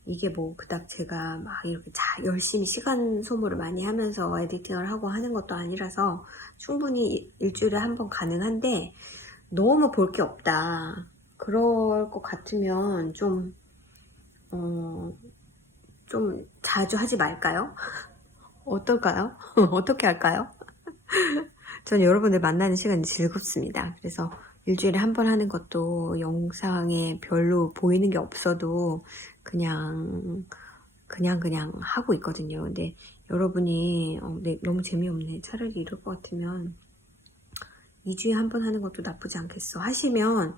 이게 뭐 그닥 제가 막 이렇게 열심히 시간 소모를 많이 하면서 에디팅을 하고 하는 것도 아니라서 충분히 일주일에 한 번 가능한데, 너무 볼 게 없다 그럴 것 같으면 좀 자주 하지 말까요? 어떨까요? 어떻게 할까요? 전 여러분들 만나는 시간이 즐겁습니다. 그래서 일주일에 한 번 하는 것도 영상에 별로 보이는 게 없어도 그냥 하고 있거든요. 근데 여러분이 네, 너무 재미없네. 차라리 이럴 것 같으면 2주에 한 번 하는 것도 나쁘지 않겠어 하시면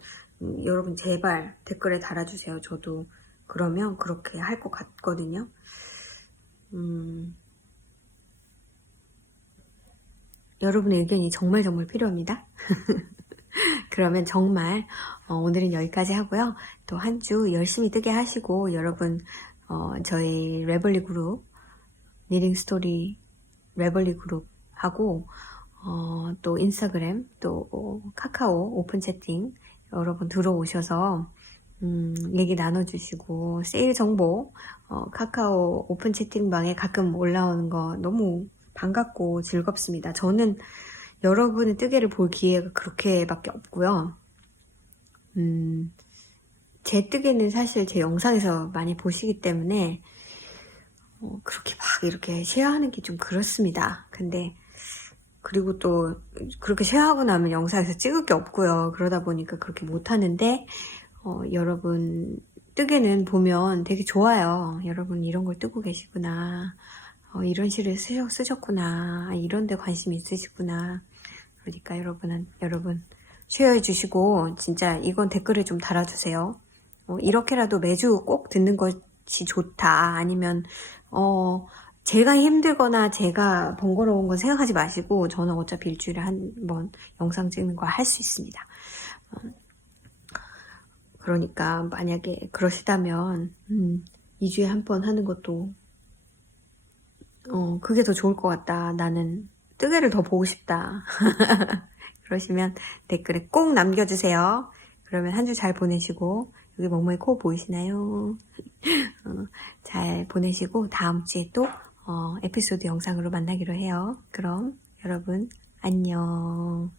여러분 제발 댓글에 달아주세요. 저도 그러면 그렇게 할 것 같거든요. 여러분의 의견이 정말 필요합니다. 그러면 정말 오늘은 여기까지 하고요. 또 한 주 열심히 뜨게 하시고, 여러분 저희 레벌리 그룹, 니링 스토리 레벌리 그룹 하고 또 인스타그램, 또 카카오 오픈 채팅 여러분 들어오셔서 얘기 나눠주시고, 세일 정보 카카오 오픈 채팅방에 가끔 올라오는 거 너무 반갑고 즐겁습니다. 저는 여러분의 뜨개를 볼 기회가 그렇게밖에 없고요. 제 뜨개는 사실 제 영상에서 많이 보시기 때문에 그렇게 막 이렇게 쉐어하는 게 좀 그렇습니다. 근데 그리고 또 그렇게 쉐어하고 나면 영상에서 찍을 게 없고요. 그러다 보니까 그렇게 못하는데 여러분 뜨개는 보면 되게 좋아요. 여러분 이런 걸 뜨고 계시구나. 이런 시를 쓰셨구나. 이런 데 관심이 있으시구나. 그러니까 여러분 쉐어해 주시고, 진짜 이건 댓글에 좀 달아주세요. 이렇게라도 매주 꼭 듣는 것이 좋다. 아니면 제가 힘들거나 제가 번거로운 건 생각하지 마시고, 저는 어차피 일주일에 한 번 영상 찍는 거 할 수 있습니다. 그러니까 만약에 그러시다면 2주에 한 번 하는 것도 그게 더 좋을 것 같다. 나는 뜨개를 더 보고 싶다. 그러시면 댓글에 꼭 남겨주세요. 그러면 한 주 잘 보내시고, 여기 멍멍이 코 보이시나요? 잘 보내시고 다음 주에 또 에피소드 영상으로 만나기로 해요. 그럼 여러분 안녕.